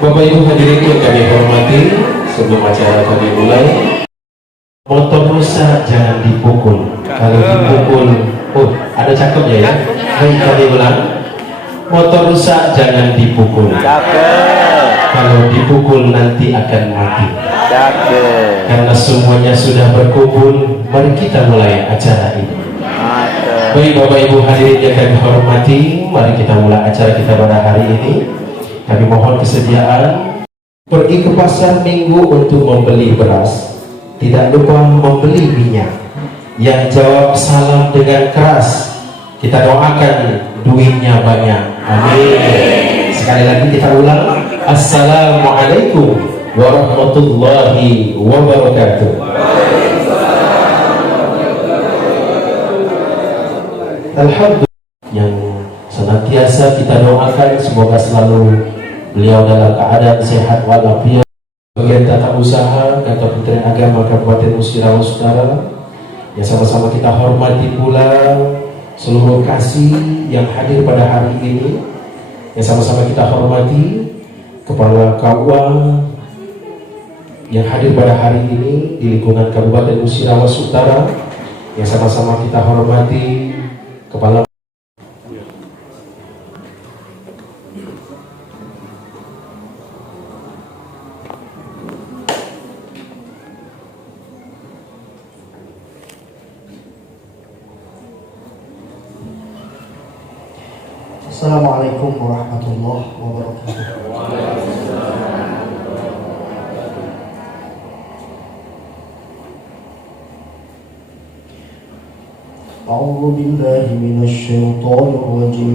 Bapak Ibu hadirin yang kami hormati, sebelum acara kami mulai, motor rusak jangan dipukul. Kalau dipukul, ada cakepnya ya. Baik, kami ulang. Motor rusak jangan dipukul. Kalau dipukul nanti akan mati. Karena semuanya sudah berkumpul, mari kita mulai acara ini. Baik Bapak Ibu hadirin yang kami hormati, mari kita mulai acara kita pada hari ini. Kami mohon kesediaan pergi ke pasar minggu untuk membeli beras, tidak lupa membeli minyak. Yang jawab salam dengan keras, kita doakan duitnya banyak, amin. Sekali lagi kita ulang, assalamualaikum warahmatullahi wabarakatuh. Alhamdulillah, yang senantiasa kita doakan semoga selalu beliau dalam keadaan sehat walafiat. Bagian tata usaha kantor Kementerian Agama Kabupaten Musirawas Utara yang sama-sama kita hormati pula seluruh kasih yang hadir pada hari ini, yang sama-sama kita hormati Kepala KUA yang hadir pada hari ini di lingkungan Kabupaten Musirawas Utara, yang sama-sama kita hormati Kepala. Assalamualaikum warahmatullahi wabarakatuh. A'udzu billahi minasy syaithanir rajim.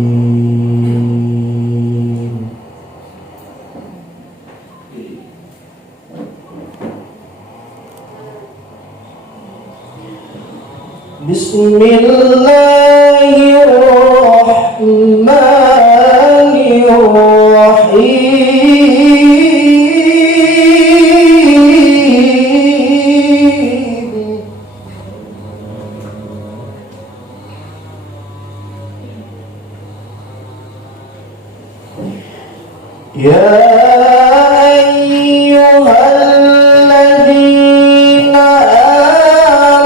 Bismillahirrahmanirrahim. Ya ayyuhalladzina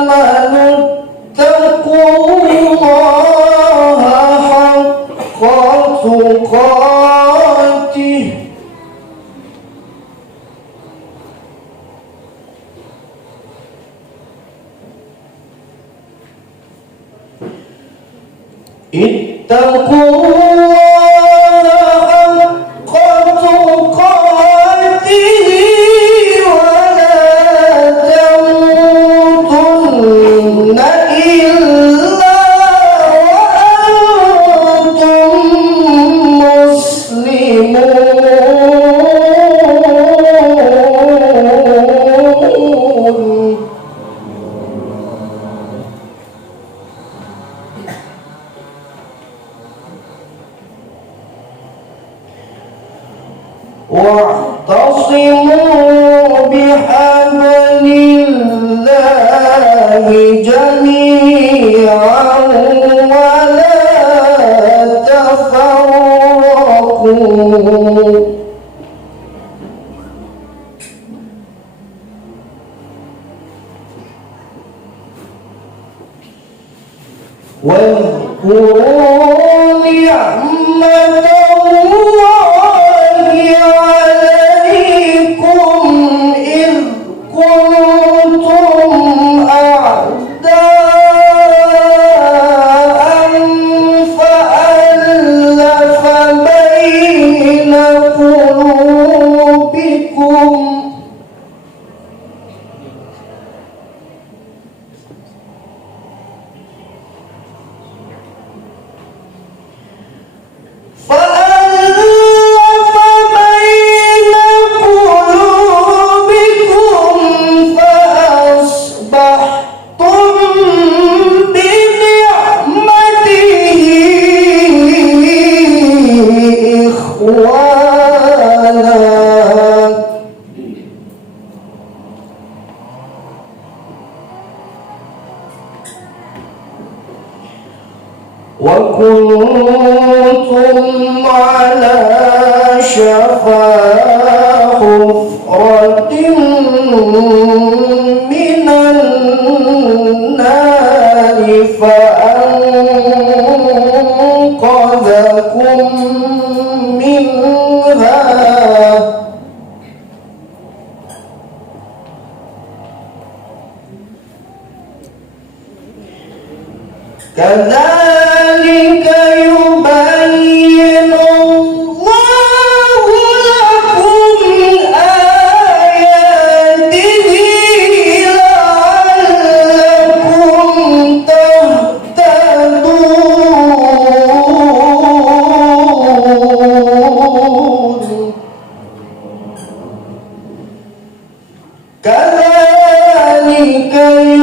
amanu taqullaha haqqa tuqatih wa'tasimu bihablillahi jami'an wa la tafarraqu. واذكروا نعمة الله عليكم إذ كنتم أعداء فألف بين شفا حفرة من النار فأنقذكم منها كذلك يبين الله لكم آياته لعلكم تهتدون كذلك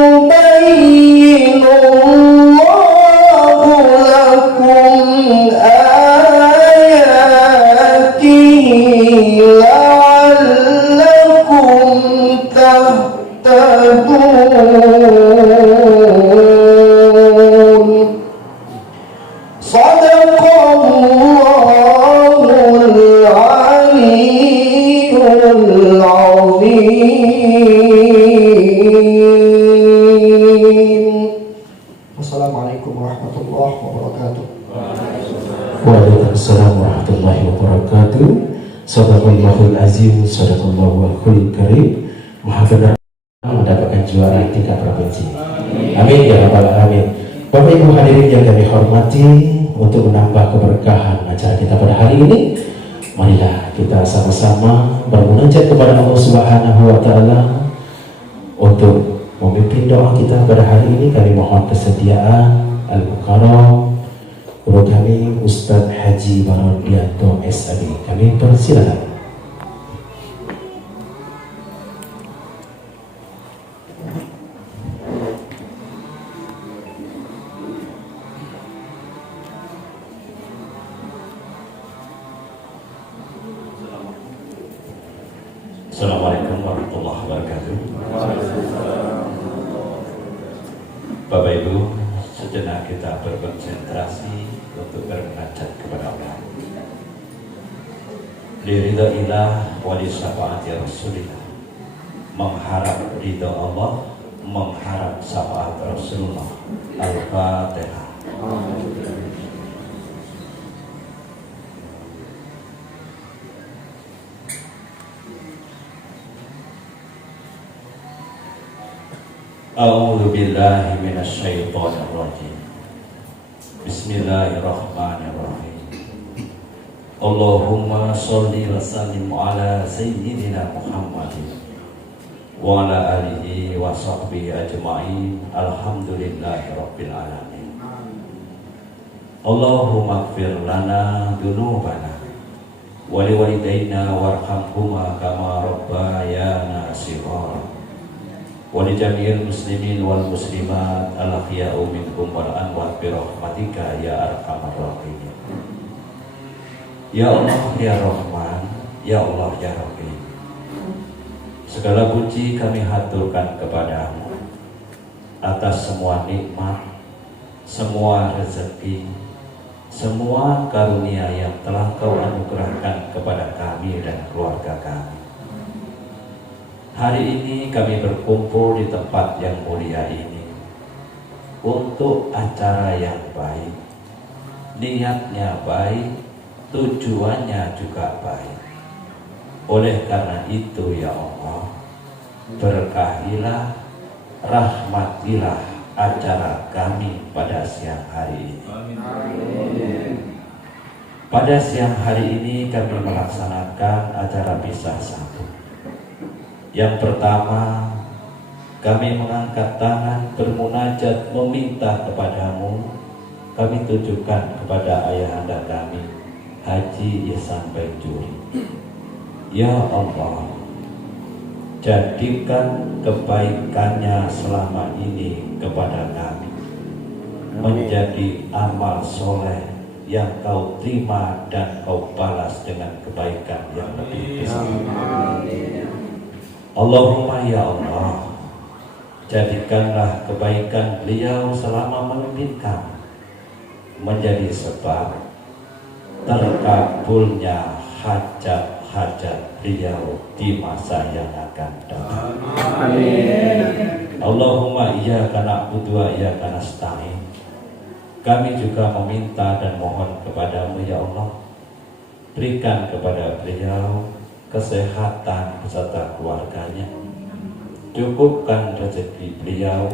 يبين الله لكم آياته لعلكم تهتدون صدق الله العلي العظيم. Wassalamualaikum warahmatullahi wabarakatuh. Waalaikumsalam warahmatullahi wabarakatuh. Sadaqallahul azim, sadaqallahul karim. Maha benar mendapatkan juara tingkat provinsi. Amin ya rabbal alamin. Bapak Ibu hadirin yang kami hormati, untuk menambah keberkahan acara kita pada hari ini, marilah kita sama-sama bermunajat kepada Allah Subhanahu wa taala untuk memimpin doa kita pada hari ini. Kami mohon kesediaan Al-Mukarram guru kami Ustadz Haji Barodianto SAD. Kami persilakan. Assalamualaikum warahmatullahi wabarakatuh. Bapak Ibu, sejenak kita berkonsentrasi untuk bermunajat kepada Allah. Liridha ilah wali syafaati Rasulillah. Mengharap ridha Allah, mengharap syafaat Rasulullah. Al-Fatihah. A'udzu billahi minasyaitonir rajim. Bismillahirrahmanirrahim. Allahumma sholli wa sallim ala sayyidina Muhammadin wa ala alihi wa sahbihi ajma'in. Alhamdulillahi rabbil alamin. Allahumma ighfir lana dzunubana wa liwalidayna warhamhuma kama rabbayana shighara. Wali jami'il muslimin wal muslimat al-ahya'u minkum wal amwat bi rahmatika ya arhamar rahimin. Ya Allah ya Rahman, ya Allah ya Rahim. Segala puji kami haturkan kepadamu atas semua nikmat, semua rezeki, semua karunia yang telah Kau anugerahkan kepada kami dan keluarga kami. Hari ini kami berkumpul di tempat yang mulia ini untuk acara yang baik, niatnya baik, tujuannya juga baik. Oleh karena itu ya Allah, berkahilah, rahmatilah acara kami pada siang hari ini. Pada siang hari ini kami melaksanakan acara pisah satu. Yang pertama, kami mengangkat tangan bermunajat meminta kepadamu. Kami tujukan kepada ayahanda kami Haji Ihsan Baijuri. Ya Allah, jadikan kebaikannya selama ini kepada kami menjadi amal soleh yang Kau terima dan Kau balas dengan kebaikan yang lebih besar. Allahumma ya Allah, jadikanlah kebaikan beliau selama memimpin kami menjadi sebab terkabulnya hajat-hajat beliau di masa yang akan datang. Amin. Allahumma iyyaka na'budu wa iyyaka nasta'in. Kami juga meminta dan mohon kepadamu ya Allah, berikan kepada beliau kesehatan beserta keluarganya, cukupkan rezeki beliau,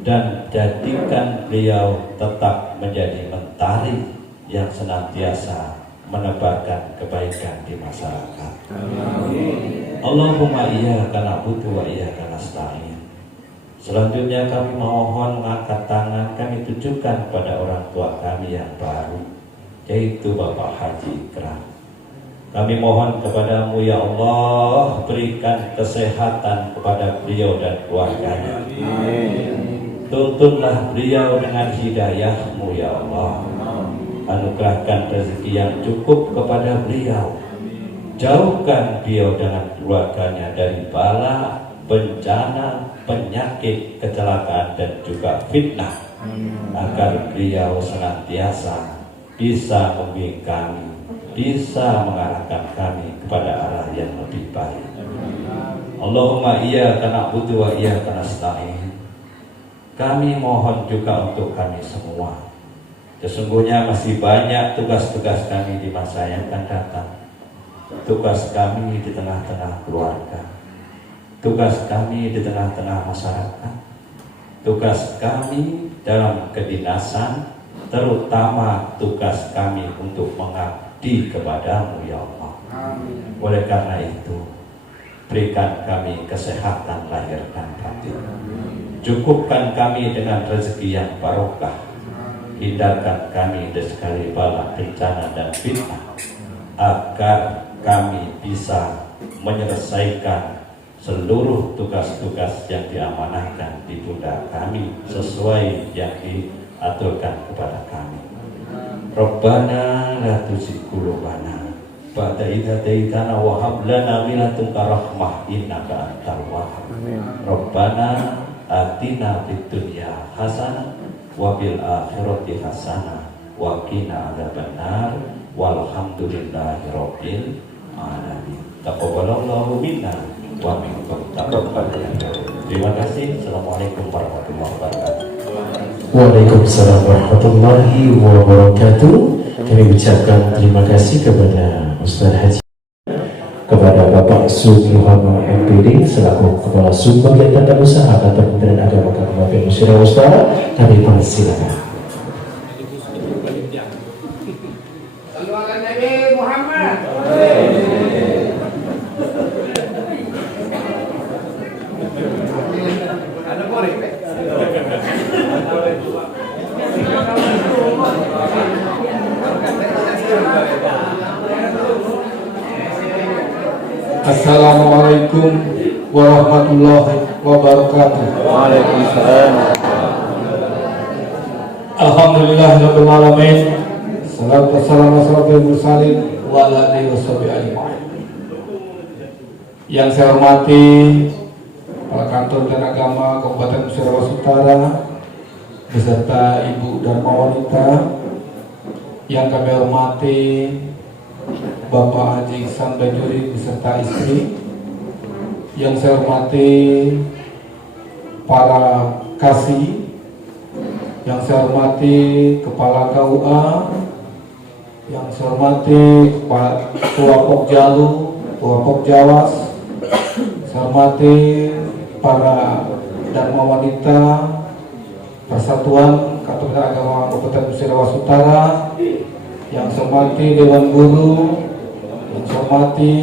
dan jadikan beliau tetap menjadi mentari yang senantiasa menebarkan kebaikan di masyarakat. Allahumma iyyaka na'budu wa iyyaka nasta'in. Selanjutnya kami mohon mengangkat tangan kami tujukan pada orang tua kami yang baru, yaitu Bapak Haji Ikram. Kami mohon kepadamu ya Allah, berikan kesehatan kepada beliau dan keluarganya. Tuntunlah beliau dengan hidayahmu ya Allah. Anugerahkan rezeki yang cukup kepada beliau. Jauhkan beliau dengan keluarganya dari bala, bencana, penyakit, kecelakaan, dan juga fitnah, agar beliau senantiasa bisa membimbing kami, bisa mengarahkan kami kepada arah yang lebih baik. Allahumma iyyaka na'budu wa iyyaka nasta'in. Kami mohon juga untuk kami semua. Sesungguhnya masih banyak tugas-tugas kami di masa yang akan datang. Tugas kami di tengah-tengah keluarga, tugas kami di tengah-tengah masyarakat, tugas kami dalam kedinasan, terutama tugas kami untuk mengabdi kepadamu ya Allah. Oleh karena itu, berikan kami kesehatan lahir dan batin. Cukupkan kami dengan rezeki yang barokah. Hindarkan kami dari segala bala, bencana, dan fitnah, agar kami bisa menyelesaikan seluruh tugas-tugas yang diamanahkan di pundak kami sesuai yang diaturkan kepada kami. Rabbana la tuzigh qulubana ba'da idh hadaitana wa hab lana min ladunka rahmah innaka antal wahhab. Rabbana atina fid dunya hasanah wa bil akhirati hasanah wa qina adzabannar walhamdulillahi rabbil alamin. Taqabbalallahu minna wa minkum taqabbal. Terima kasih. Assalamualaikum warahmatullahi wabarakatuh. Waalaikumsalam warahmatullahi wabarakatuh. Kami ucapkan terima kasih kepada Ustaz Haji, kepada Bapak Sugiyono MPD selaku Kepala Sub Bagian Tata Usaha Kantor Kementerian Agama Kabupaten Musirawas Utara. Kami persilakan. Assalamualaikum warahmatullahi wabarakatuh. Waalaikumsalam. Alhamdulillahirabbil alamin. Salatu wassalamu ala asyrofil mursalin wa ala alihi washabihi ajmain. Yang saya hormati Kepala Kantor dan Agama Kabupaten Musirawas Utara beserta Ibu Dharma Wanita, yang kami hormati Bapak Haji Iksan Bajuri beserta istri, yang saya hormati para kasih, yang saya hormati Kepala KUA, yang saya hormati Ketua Pokjalu, Ketua Pokjawas, saya hormati para Dharma Wanita Persatuan Kantor Agama Kabupaten Musirawas Utara, yang saya hormati Dewan Guru, yang saya hormati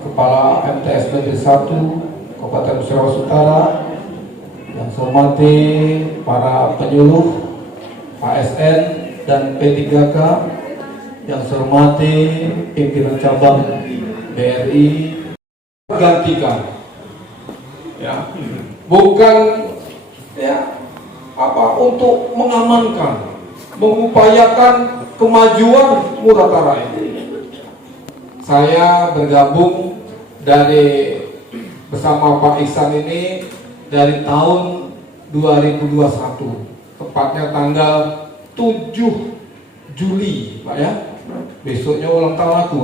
Kepala MTS Negeri 1 Kabupaten Musirawas Utara, yang saya hormati para penyuluh ASN dan P3K, yang saya hormati pimpinan cabang BRI. Gantikan, ya, bukan ya untuk mengamankan, mengupayakan kemajuan Murataraya. Saya bergabung bersama Pak Iksan ini dari tahun 2021, tepatnya tanggal 7 Juli, Pak ya, besoknya ulang tahun aku.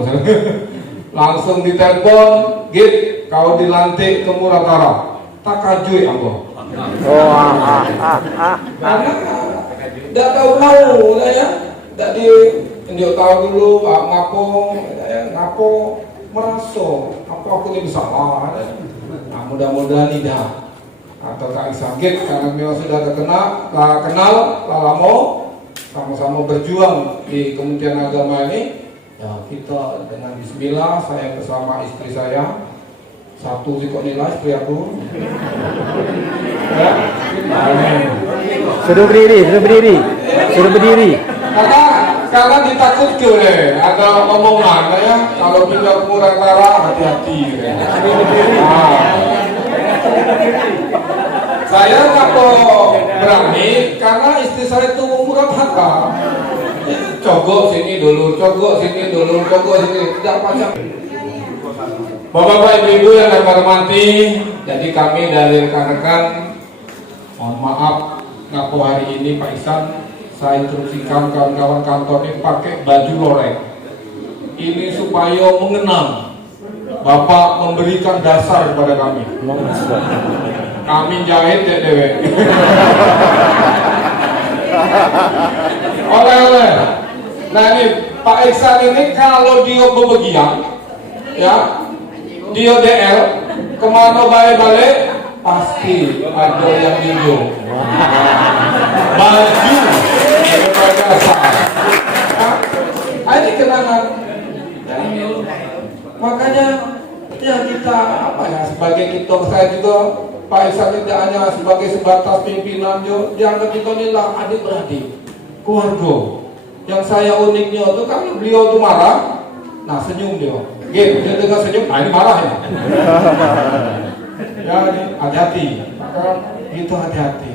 Langsung ditelepon, Git, kau dilantik ke Muratara. Tak kajui aku. Karena tidak tahu ya, tidak tunjuk tahu dulu ngapo merasa apa aku ini salah. Nah, mudah-mudahan tidak atau tak sakit karena memang sudah kenal lama sama-sama berjuang di Kementerian Agama ini. Ya, kita dengan bismillah, saya bersama istri saya, satu sih kok nilai istri aku. Ya, Suruh berdiri. Karena ditakutkan oleh ada omongan ya, kalau pindah ke Muratara hati-hati. Ya. Nah, saya nggak berani karena istri saya itu murah harta. Cogok sini dulu, cogok sini, tidak macam. Bapak-bapak, ibu-ibu yang kami hormati, jadi kami dari rekan-rekan, mohon maaf, ngapo hari ini Pak Ihsan, saya instruksikan kawan-kawan kantor ini pakai baju loreng. Ini supaya mengenang Bapak memberikan dasar kepada kami. Kami jahit ya dewe. Oleh. Nah ini Pak Ihsan ini kalau dia bepergian, ya, dia DL kemana balik pasti ada yang video. Baju daripada asal. Ini kenangan. Makanya ya kita apa ya sebagai kita, saya juga Pak Ihsan tidak hanya sebagai sebatas pimpinan, dianggap kita inilah adik-beradik, keluarga. Yang saya uniknya itu kan beliau itu marah, nah senyum dia. Gitu, dia dengan senyum, ini marah ya. Ya, hati-hati. Maka itu hati-hati.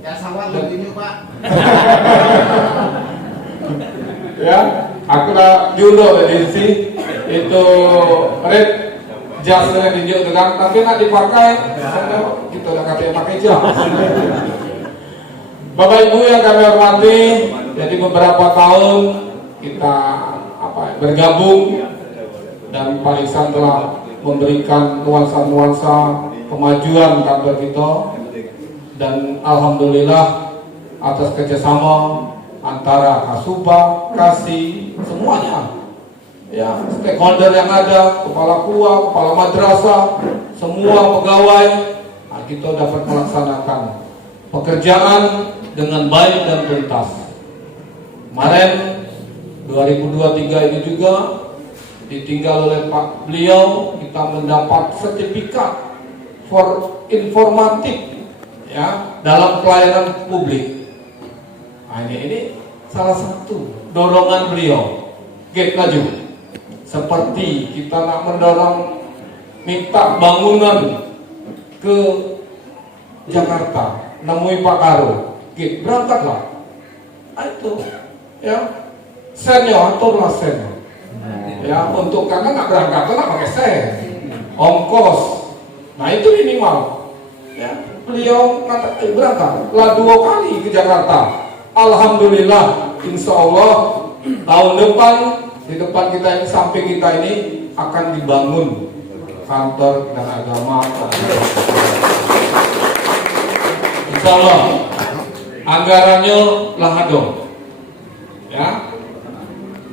Ya sama begini Pak. Ya, aku udah diunduh dari sini itu red jasnya di dia kan, tapi nak dipakai, kita udah katanya pakai jas. Bapak Ibu yang kami hormati, jadi beberapa tahun kita bergabung dan Pak Ihsan telah memberikan nuansa-nuansa kemajuan kantor kita dan alhamdulillah atas kerjasama antara Kasubag, Kasih, semuanya ya, stakeholder yang ada, kepala KUA, kepala madrasah, semua pegawai, nah, kita dapat melaksanakan pekerjaan dengan baik dan tuntas. Kemarin 2023 ini juga ditinggal oleh Pak beliau, kita mendapat sertifikat for informatif ya dalam pelayanan publik. Nah, ini salah satu dorongan beliau. Get maju. Seperti kita nak mendorong minta bangunan ke Jakarta, nemui Pak Karo, get berangkatlah. Nah, itu ya sennya aturlah sen. Ya untuk karena nak berangkat nak pakai sen, ongkos. Nah itu minimal. Ya beliau berangkat lah 2 kali ke Jakarta. Alhamdulillah, insya Allah tahun depan di depan kita ini, samping kita ini akan dibangun kantor dan agama. Insya Allah anggarannya lah ada. Ya,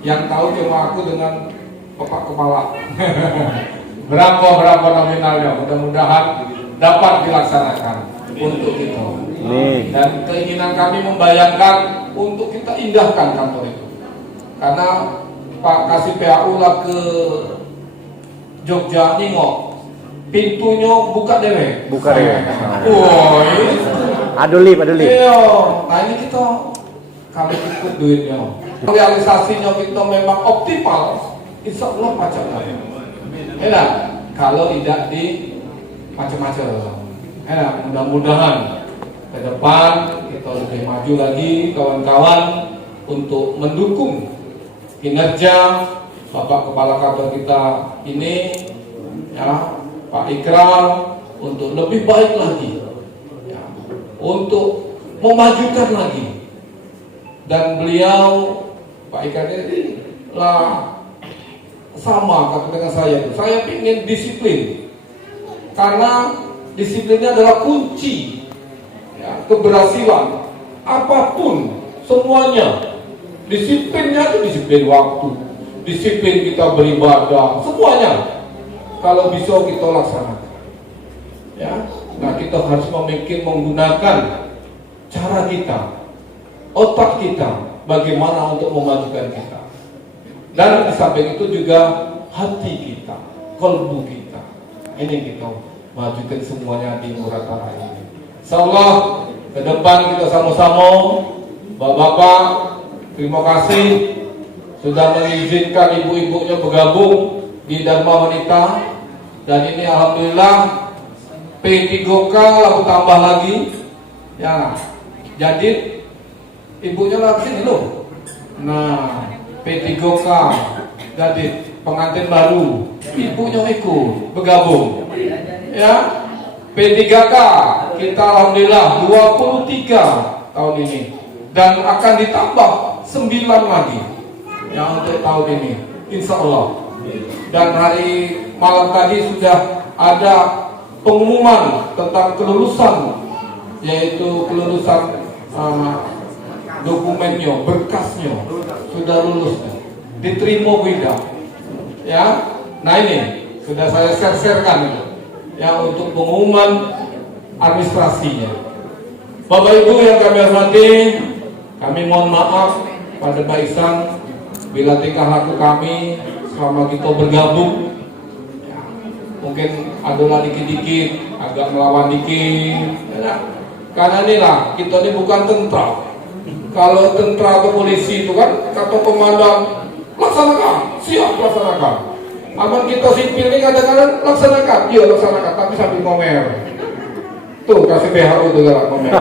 yang tahu cuma aku dengan Bapak Kepala. berapa nominalnya, mudah-mudahan dapat dilaksanakan untuk kita. Dan keinginan kami membayangkan untuk kita indahkan kantor itu. Karena Pak kasih PAU lah ke Jogja ningok, pintunya buka dewe. Woi. Adulip. Iya, nah ini kita kami ikut duitnya. Realisasinya kita memang optimal, insya Allah pacak. Enak, kalau tidak di macam-macam. Enak, mudah-mudahan ke depan kita lebih maju lagi kawan-kawan untuk mendukung kinerja Bapak Kepala Kantor kita ini, ya Pak Ikral, untuk lebih baik lagi, ya, untuk memajukan lagi. Dan beliau Pak Ikral ini lah sama kata dengan saya ingin disiplin, karena disiplinnya adalah kunci ya, keberhasilan apapun semuanya. Disiplinnya itu disiplin waktu, disiplin kita beribadah, semuanya kalau bisa kita laksanakan ya. Nah, kita harus menggunakan cara kita, otak kita, bagaimana untuk memajukan kita. Dan di samping itu juga hati kita, kalbu kita. Ini kita majukan semuanya di Muratara ini. Insyaallah ke depan kita sama-sama, Bapak-bapak, terima kasih sudah mengizinkan ibu-ibunya bergabung di Dharma Wanita. Dan ini alhamdulillah P3K lalu tambah lagi ya. Jadi ibunya lagi loh. Nah, P3K jadi pengantin baru, ibunya ikut bergabung ya. P3K kita alhamdulillah 23 tahun ini, dan akan ditambah 9 lagi yang untuk tahun ini insya Allah. Dan hari malam tadi sudah ada pengumuman tentang kelulusan, yaitu kelulusan dokumennya, berkasnya sudah lulus, diterima bidang ya. Nah, ini sudah saya share-sharekan ya untuk pengumuman administrasinya. Bapak Ibu yang kami hormati, kami mohon maaf pada Pak Ihsan bila tingkah laku kami selama kita bergabung ya, mungkin adalah dikit-dikit agak melawan dikit ya. Karena inilah kita ini bukan tentara. Kalau tentara atau polisi itu kan kata komandan laksanakan, siap laksanakan. Aman kita sipil ini kadang-kadang laksanakan, iya laksanakan, tapi sambil ngomer. Tuh kasih BHU tuh galak ngomer.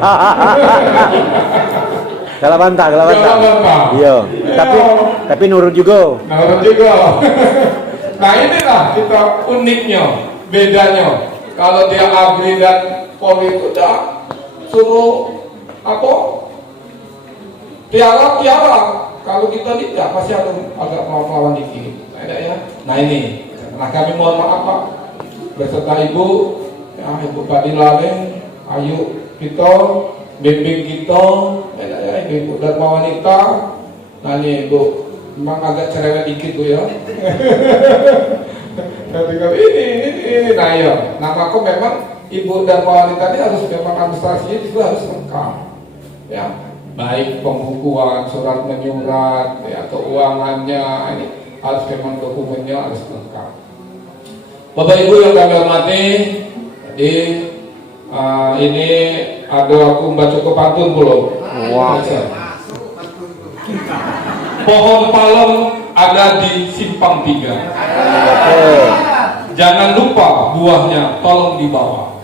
Galak bantah. Iya. Tapi nurut juga. Nah, inilah kita uniknya, bedanya. Kalau dia ABRI dan Polri itu udah suruh apa? Tiara. Kalau kita tidak pasti ada agak melawan dikit. Ada ya. Nah ini. Nah kami mohon maaf Pak beserta Ibu, ya Ibu Fadila, ayo kita bimbing kita, ya Ibu Dharma Wanita. Nah ini Ibu, memang agak cerewet dikit Bu ya. Tapi kalau ini, nah ya. Nah maka memang Ibu Dharma Wanita ini harus memang administrasinya juga harus lengkap, ya. Baik pembukuan, surat menyurat, ya, keuangannya, ini harus memang dokumennya harus lengkap. Bapak Ibu yang kami hormati, jadi ini ada aku membaca ke pantun belum? Wow. Pohon palem ada di simpang 3. Jangan lupa buahnya tolong dibawa.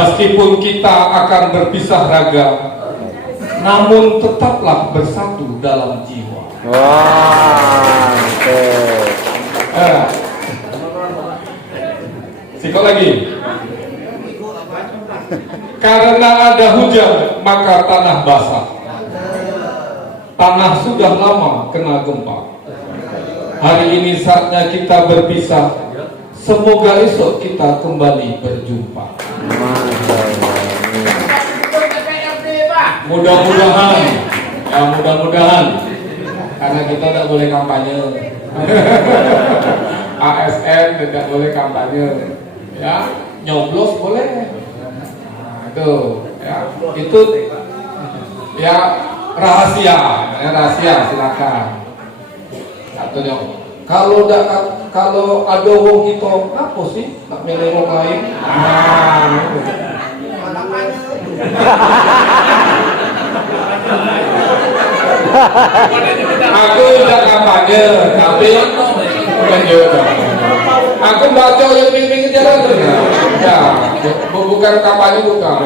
Meskipun kita akan berpisah raga, namun tetaplah bersatu dalam jiwa. Wah, Sikot lagi. Karena ada hujan, maka tanah basah. Tanah sudah lama kena gempa. Hari ini saatnya kita berpisah. Semoga esok kita kembali berjumpa. Mudah-mudahan, ya mudah-mudahan, karena kita tidak boleh kampanye. ASN tidak boleh kampanye, ya nyoblos boleh. Nah, itu ya rahasia, silakan. Satunya, kalau ada wong kita, apa sih tak milih wong lain? Aku udah kampanye, tapi bukan juga. Aku baca yang pinggir jalan tuh, ya, bukan kampanye bukan.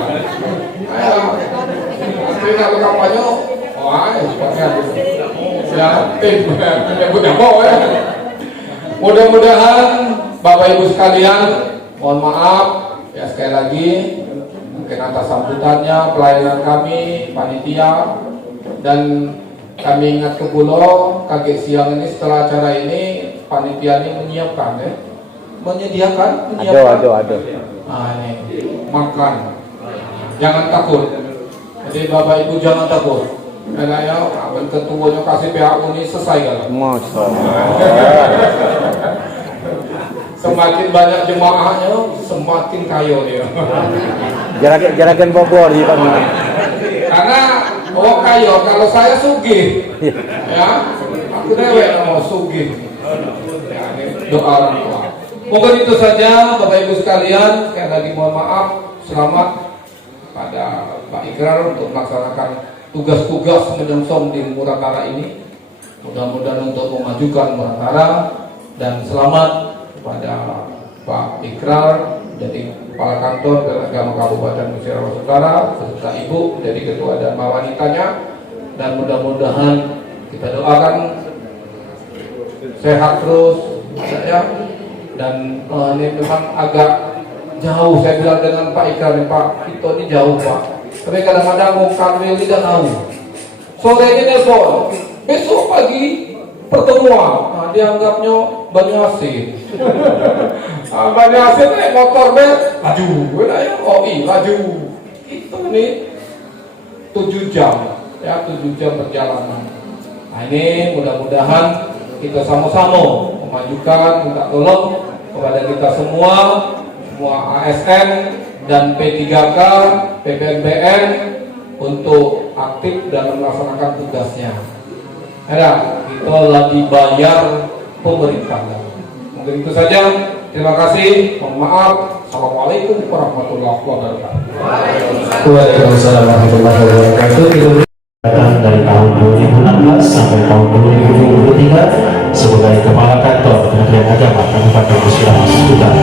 Tapi kalau kampanye, wah, ya, mudah-mudahan Bapak Ibu sekalian, mohon maaf ya sekali lagi. Mungkin atas sambutannya, pelayanan kami, panitia, dan kami ingat ke Pulau kaget siang ini setelah acara ini panitia ini menyiapkan ya, menyediakan. Ada. Nah ini makan, jangan takut. Jadi Bapak Ibu jangan takut. Karena ya, abang ketuanya kasih PHU ini selesai kan. Masya Semakin banyak jemaahnya, semakin kaya dia. Jarakan Bogor di Pak. Karena orang kaya, kalau saya sugih, ya, aku dewek mau sugih. Ya, ini doa orang tua. Mungkin itu saja, Bapak Ibu sekalian. Sekali lagi mohon maaf, selamat pada Pak Ikrar untuk melaksanakan tugas-tugas menyongsong di Muratara ini. Mudah-mudahan untuk memajukan Muratara, dan selamat kepada Pak Ikrar jadi Kepala Kantor dan Agama Kabupaten Musyawarah Utara serta Ibu jadi Ketua dan wanitanya, dan mudah-mudahan kita doakan sehat terus ya. Dan ini memang agak jauh saya bilang dengan Pak Ikrar, Pak Tito ini jauh Pak, tapi kadang-kadang mau Kamil tidak tahu, sore ini telepon, besok pagi pertemuan. Nah, dianggapnya banyak asin. Banyak asin naik motor laju, laju. Itu nih 7 jam, ya 7 jam perjalanan. Nah ini mudah-mudahan kita sama-sama memajukan, minta tolong kepada kita semua ASN dan P3K, PPNBN untuk aktif dalam melaksanakan tugasnya. Ada, kita lagi dibayar pemerintah. Mungkin itu saja. Terima kasih. Mohon maaf. Assalamualaikum warahmatullahi wabarakatuh. Waalaikumsalam warahmatullahi wabarakatuh. Datang dari tahun 2016 sampai tahun 2023 sebagai Kepala Kantor Kementerian Agama Kabupaten Musyawarah Utara.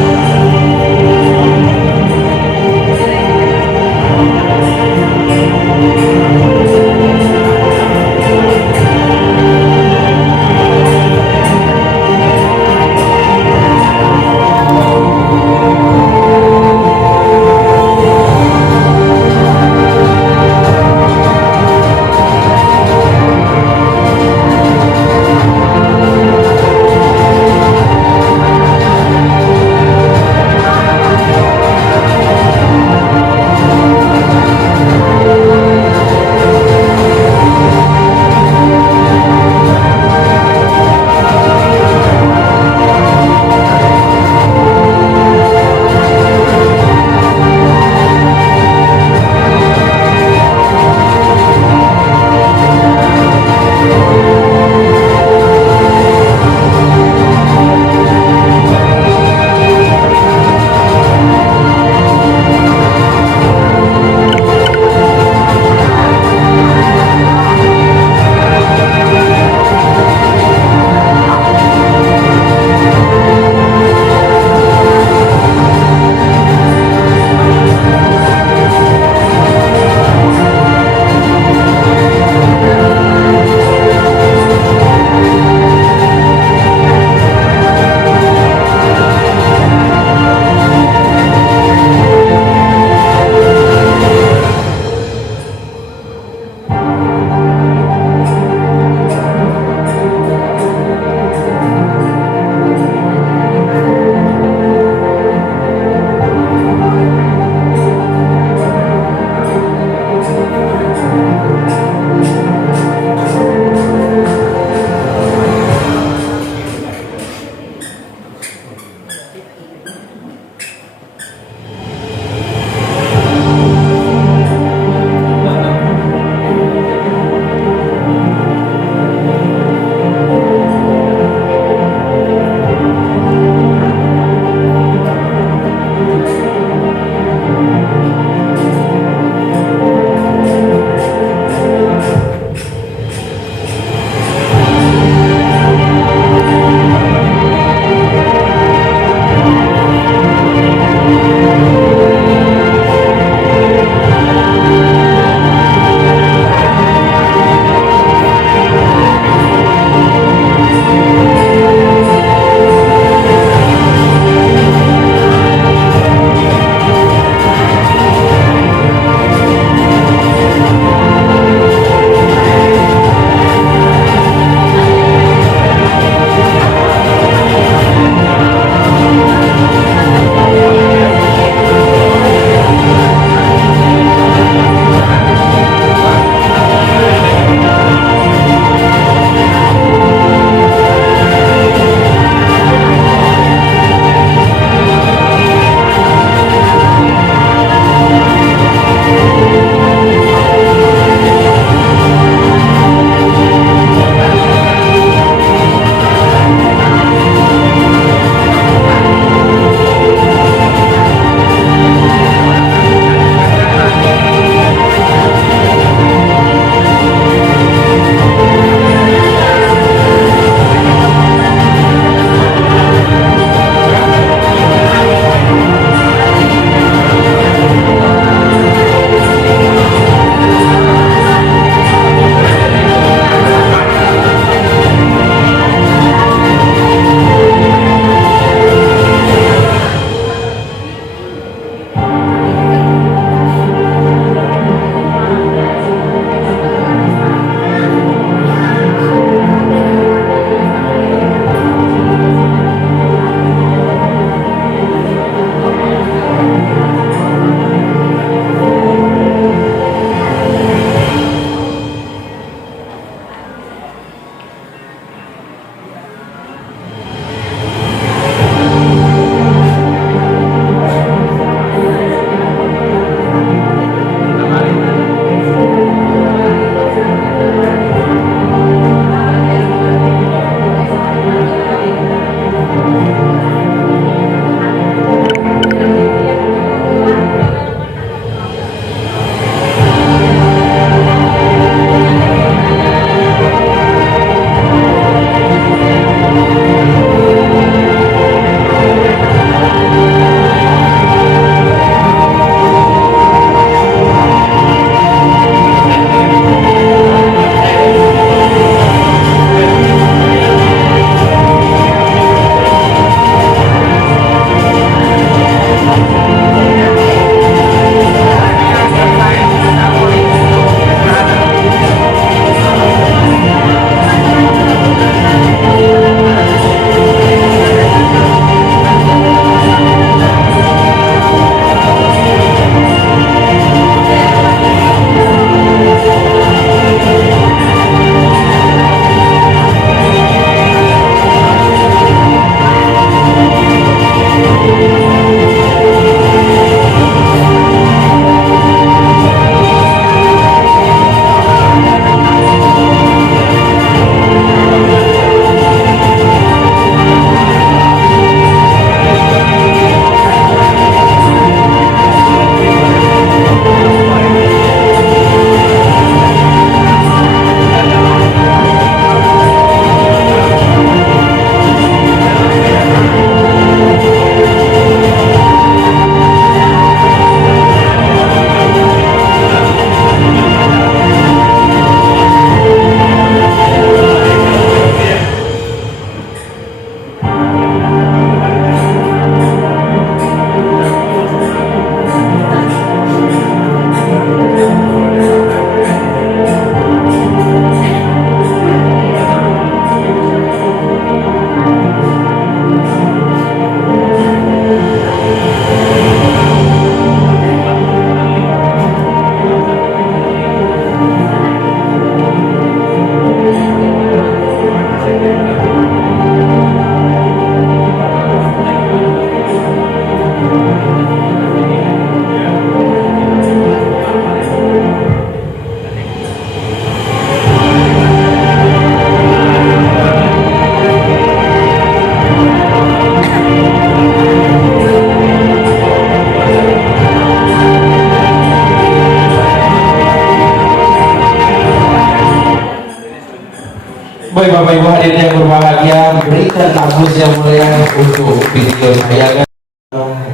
Ibu hadirin yang berbahagia, berikan aplaus yang mulia untuk video tayangan.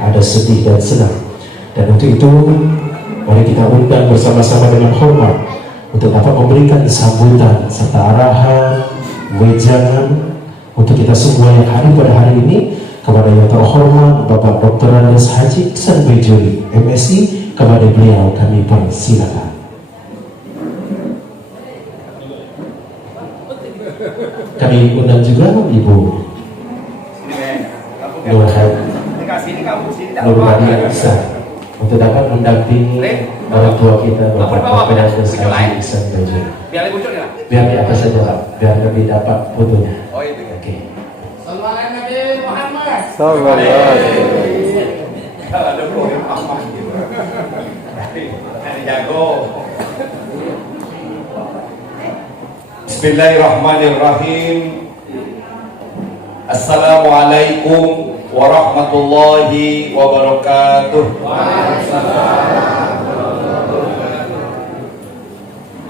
Ada sedih dan senang, dan untuk itu mari kita undang bersama-sama dengan hormat untuk dapat memberikan sambutan serta arahan, wejangan untuk kita semua yang hadir pada hari ini kepada yang terhormat Bapak Dr. Andes Haji Iksan Bejuri, MSI. Kepada beliau kami persilakan. Kami undang juga Ibu Nur Hadi Iksan untuk dapat mendampingi orang tua kita Bapak Dr. Andes Haji Iksan Bejuri. Biar di atas saja Pak, biar kami dapat fotonya. Oke. Sallallahu Nabi Muhammad. Sallallahu Bismillahirrahmanirrahim. Assalamualaikum warahmatullahi wabarakatuh.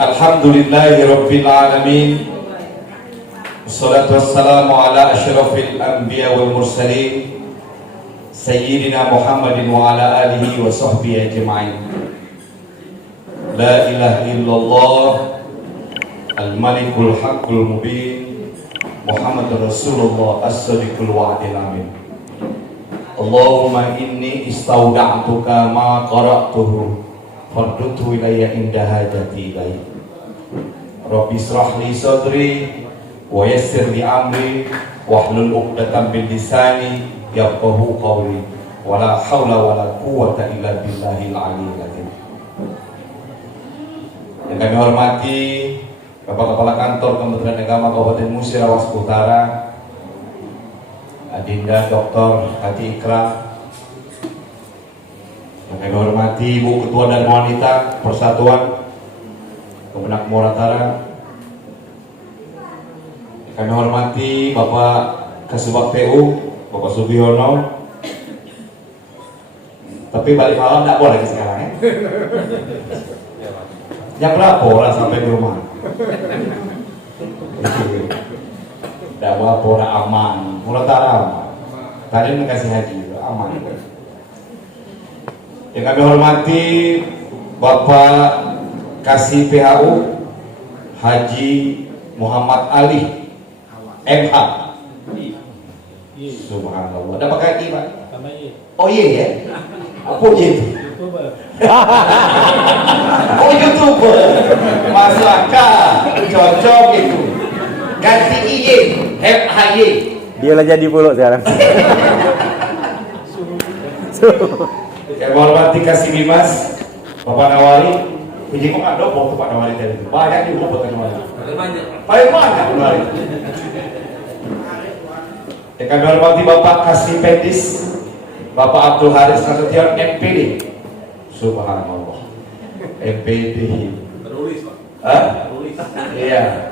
Alhamdulillahirabbil alamin. Wassalatu wassalamu ala asyrafil anbiya wal mursalin Sayyidina Muhammadin wa ala alihi wa sahbihi ajma'in. La ilaha illallah Al-Malikul Haqqul Mubin Muhammadur Rasulullah As-Sadiqul Wa'dil Amin. Allahumma inni istawda'tuka ma qara'tuhu farduthu ilayya inda hajati ilayya. Rabbi israh li sadri wa yassir li amri wahlul 'uqdatam min lisani yafqahu qawli. Wala haula wala quwwata illa billahil aliyyil azim. Yang kami hormati Bapak Kepala Kantor Kementerian Agama Kabupaten Musirawas Utara, Adinda Dr. Hati Ikram. Yang kami hormati Ibu Ketua dan Wanita Persatuan Kemenak Moratara. Yang kami hormati Bapak Kasubag PU, Bapak Subiono. Tapi balik malam tidak boleh sekarang ya. Jam berapa orang sampai di rumah? Tidak apa-apa, orang aman. Moratara aman. Tadi mengasih haji aman. Yang kami hormati Bapak Kasih PHU Haji Muhammad Ali MH. Subhanallah. Ada pakai kaki Pak? Oh iya ya. Apa itu? Oh YouTuber. Masyarakat cocok itu. Ganti IY, HY. Dia lah jadi puluk sekarang. Yang hormati Kasih Bimas Bapak Nawari. Puji kok ada waktu Pak Nawari tadi. Banyak juga Pak Nawari. Paling banyak Nawari. Yang kami hormati Bapak Kasih Pedis, Bapak Abdul Haris Nasution MPD. Subhanallah. MPD. Penulis Pak. Hah? Penulis. Iya.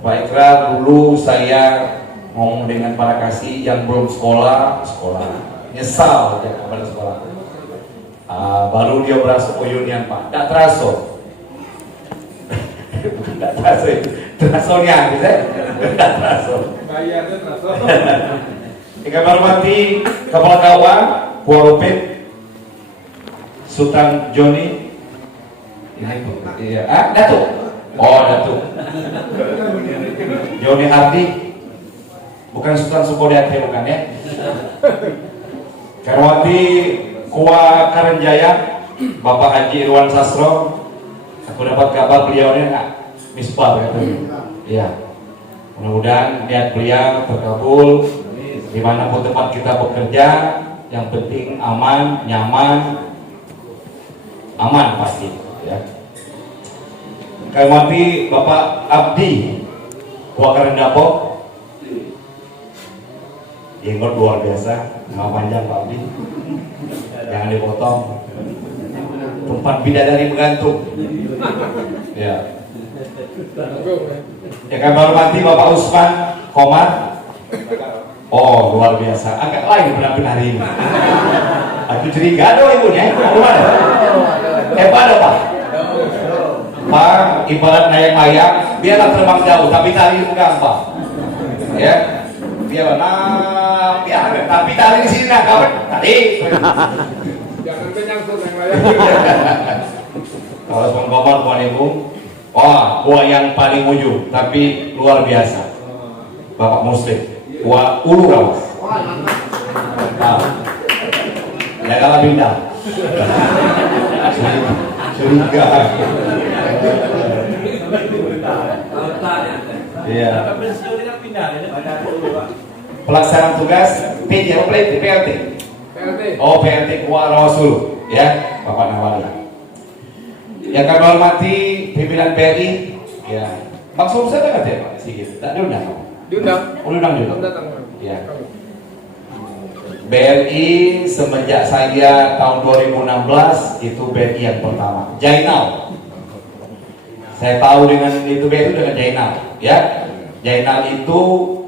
Pak Ikrar, dulu saya ngomong dengan para kasih yang belum sekolah, nyesal ya kepada sekolah. Baru dia berasuk ke Union Pak. Tidak terasa. Tidak terasa itu. Terasanya gitu ya. Tidak terasa. Bayarnya terasa. Yang kami hormati Kepala KUA Kuaropet Sultan Joni. Iya, Datuk. Oh, Datuk. Joni Hardi. Bukan Sultan Sukodeate bukan ya. Kami hormati Kua Karenjaya Bapak Haji Irwan Sastro. Aku dapat kabar beliaunya misbah katanya. Iya. Mudah-mudahan niat beliau terkabul dimanapun tempat kita bekerja. Yang penting aman, nyaman, aman pasti. Ya. Kami hormati Bapak Abdi Kua Karendapo. Jenggot luar biasa, nama panjang Pak Abdi. Jangan dipotong. Tempat bidadari menggantung. Ya. Yang kami hormati Bapak Usman Komar. Oh, luar biasa. Agak lain penampilan hari ini. Aku curiga dong ibunya. Gimana? Hebat Pak. Pak, ibarat naik ayam biarlah terbang jauh, tapi tali itu gampang. Ya, biarlah biar, tapi tali di sini nah kawan, tali. Jangan kenyangkut yang lain. Kalau pengkomar bukan ibu, wah, gua yang paling ujung, tapi luar biasa. Bapak Muslim, gua ulu rawas. Ya kalah pindah. Surga. Iya. Pelaksanaan tugas PJ apa PLT? PLT. Oh PLT gua rawas dulu, ya Bapak Nawali. Yang kami hormati pimpinan BRI, ya. Maksud saya kan ya Pak sedikit, tak diundang. Diundang. Diundang juga. Belum datang. Ya. BRI semenjak saya tahun 2016 itu BRI yang pertama. Jainal. Saya tahu dengan itu BRI dengan Jainal, ya. Jainal itu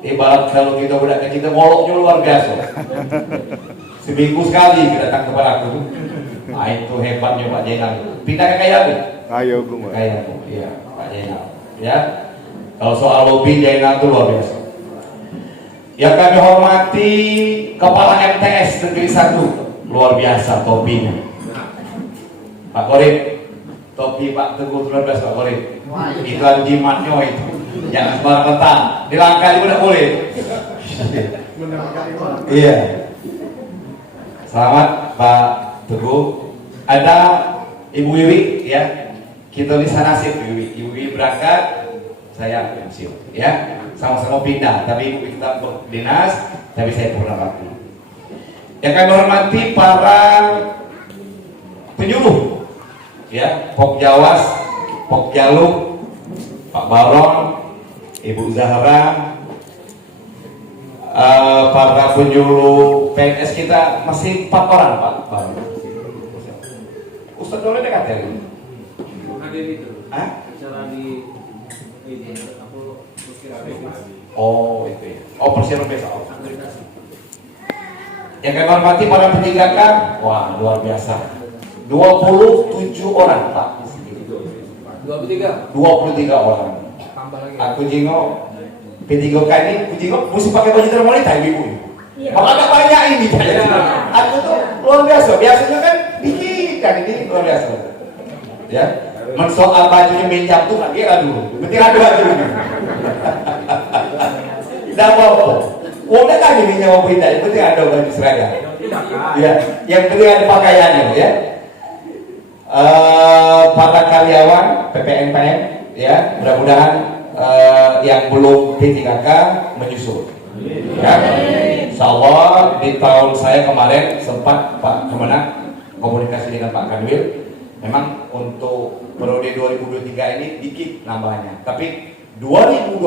ibarat kalau kita udah kita ngoloknya luar biasa. Seminggu sekali kita datang kepada aku. Nah, itu hebatnya Pak Jainal. Pindah ke Kayaku. Ayo gue. Kayaku, iya Pak Jainal. Ya. Kalau soal lobby Jainal itu luar biasa. Yang kami hormati Kepala MTS Negeri 1, luar biasa topinya. Pak Korib, topi Pak Teguh luar biasa Pak Korib. Iklan jimatnya itu, jangan sembarang mentang. Dilangkah juga tidak boleh. Iya. Selamat Pak Teguh. Ada Ibu Wiwi, ya. Kita bisa nasib Wiwi. Ibu Wiwi berangkat, saya pensiun, ya. Sama-sama pindah, tapi ibu kita berdinas, tapi saya purna bakti. Yang kami hormati para penyuluh, ya, Pok Jawas, Pok Jaluk, Pak Baron, Ibu Zahra, para penyuluh PNS kita masih 4 orang Pak Baron. Ustadz boleh dekat ya? Hadir itu. Hah? Acara di ini aku Oh itu ya. Oh persiapan besok. Yang kami hormati para P3K, wah luar biasa. 27 orang Pak. 23. 23 orang. Tambah lagi. Aku jengok P3K ini, aku jengok mesti pakai baju termonita ibu. Kalau agak banyak ini. Aku tuh luar biasa. Biasanya kan dikit kan ini luar biasa. Ya. Mensoal bajunya minjam tuh nggak kira dulu. Penting ada baju ini. Tidak apa-apa. Udah kan ini nyawa berita. Yang penting ada baju seragam. Ya. Yang penting ada pakaiannya, ya. Para karyawan PPNPM, ya. Mudah-mudahan yang belum P3K menyusul. Ya. Insyaallah di tahun saya kemarin sempat Pak Kemenak komunikasi dengan Pak Kanwil. Memang untuk periode 2023 ini dikit nambahnya, tapi 2024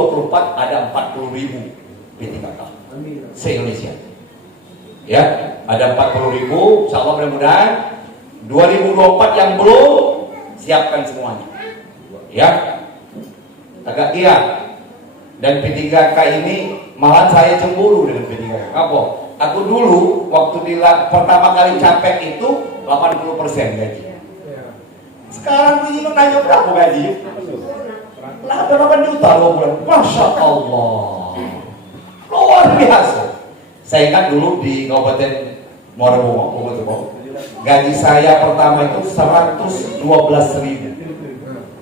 ada 40.000 P3K se-Indonesia. Ya, ada 40.000. Insyaallah mudah-mudahan 2024 yang belum siapkan semuanya. Ya, agak iya. Dan P3K ini malah saya cemburu dengan P3K. Apa? Aku dulu waktu pertama kali capek itu 80% gaji. Sekarang begini nanya berapa gaji? 8 juta loh bulan. Masya Allah, luar biasa. Saya ingat dulu di Kabupaten Muarabunga, gaji saya pertama itu 112.000,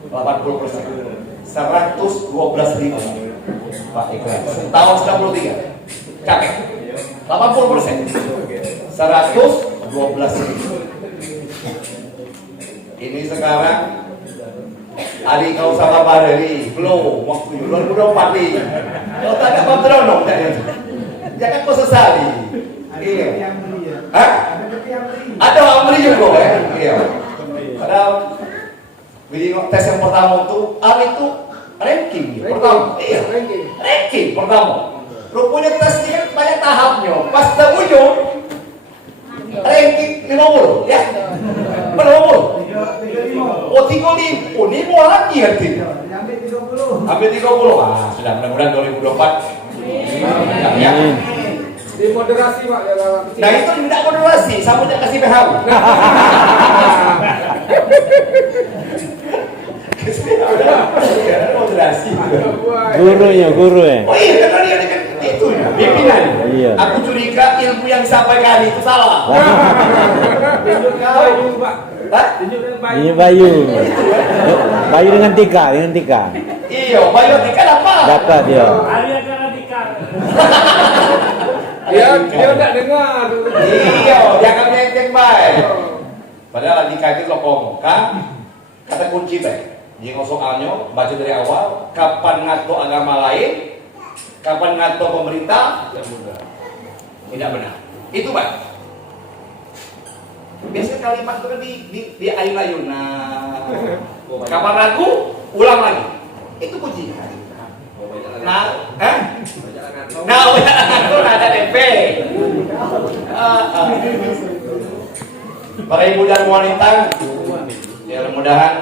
80%, 112.000. Pak Ikhlas, tahun 93, capek, 80%, 112.000. Ini sekarang adik kau sama Pak Dari belum waktu 2024 nih. Kau tak dapat teronok jangan kau sesali. Iya. Hah? Ada amri juga ya. Iya. Padahal tes yang pertama itu itu ranking pertama. Iya. Ranking pertama. Rupanya tesnya banyak tahapnya. Pas ke ujung ranking 50 ya. Berapa? Oh 35, oh ini mau lagi artinya. Hampir 30. Ah, sudah mudah-mudahan 2024. Ya. Di moderasi Pak ya. Nah itu tidak moderasi, sampai tidak kasih PHU. Karena moderasi. Guru ya. Oh iya, karena dia kan itu ya, pimpinan. Iya. Aku curiga ilmu yang disampaikan itu salah. Tunjuk Bayu, Pak. Hah? Tunjuk dengan Bayu. Ini Bayu. Bayu dengan Tika. Iya, Bayu Tika apa? Dapat dia. Dia enggak dengar. Iya, dia akan menteng baik. Padahal Tika itu lokong, kan? Kata kunci baik. Jadi soalnya baca dari awal, kapan ngato agama lain, kapan ngato pemerintah, tidak benar. Itu baik. Biasanya kalimat itu kan di ayun-ayun. Nah, kapan ragu, ulang lagi. Itu kunci. Nah, ada DP. Para ibu dan wanita, ya mudah-mudahan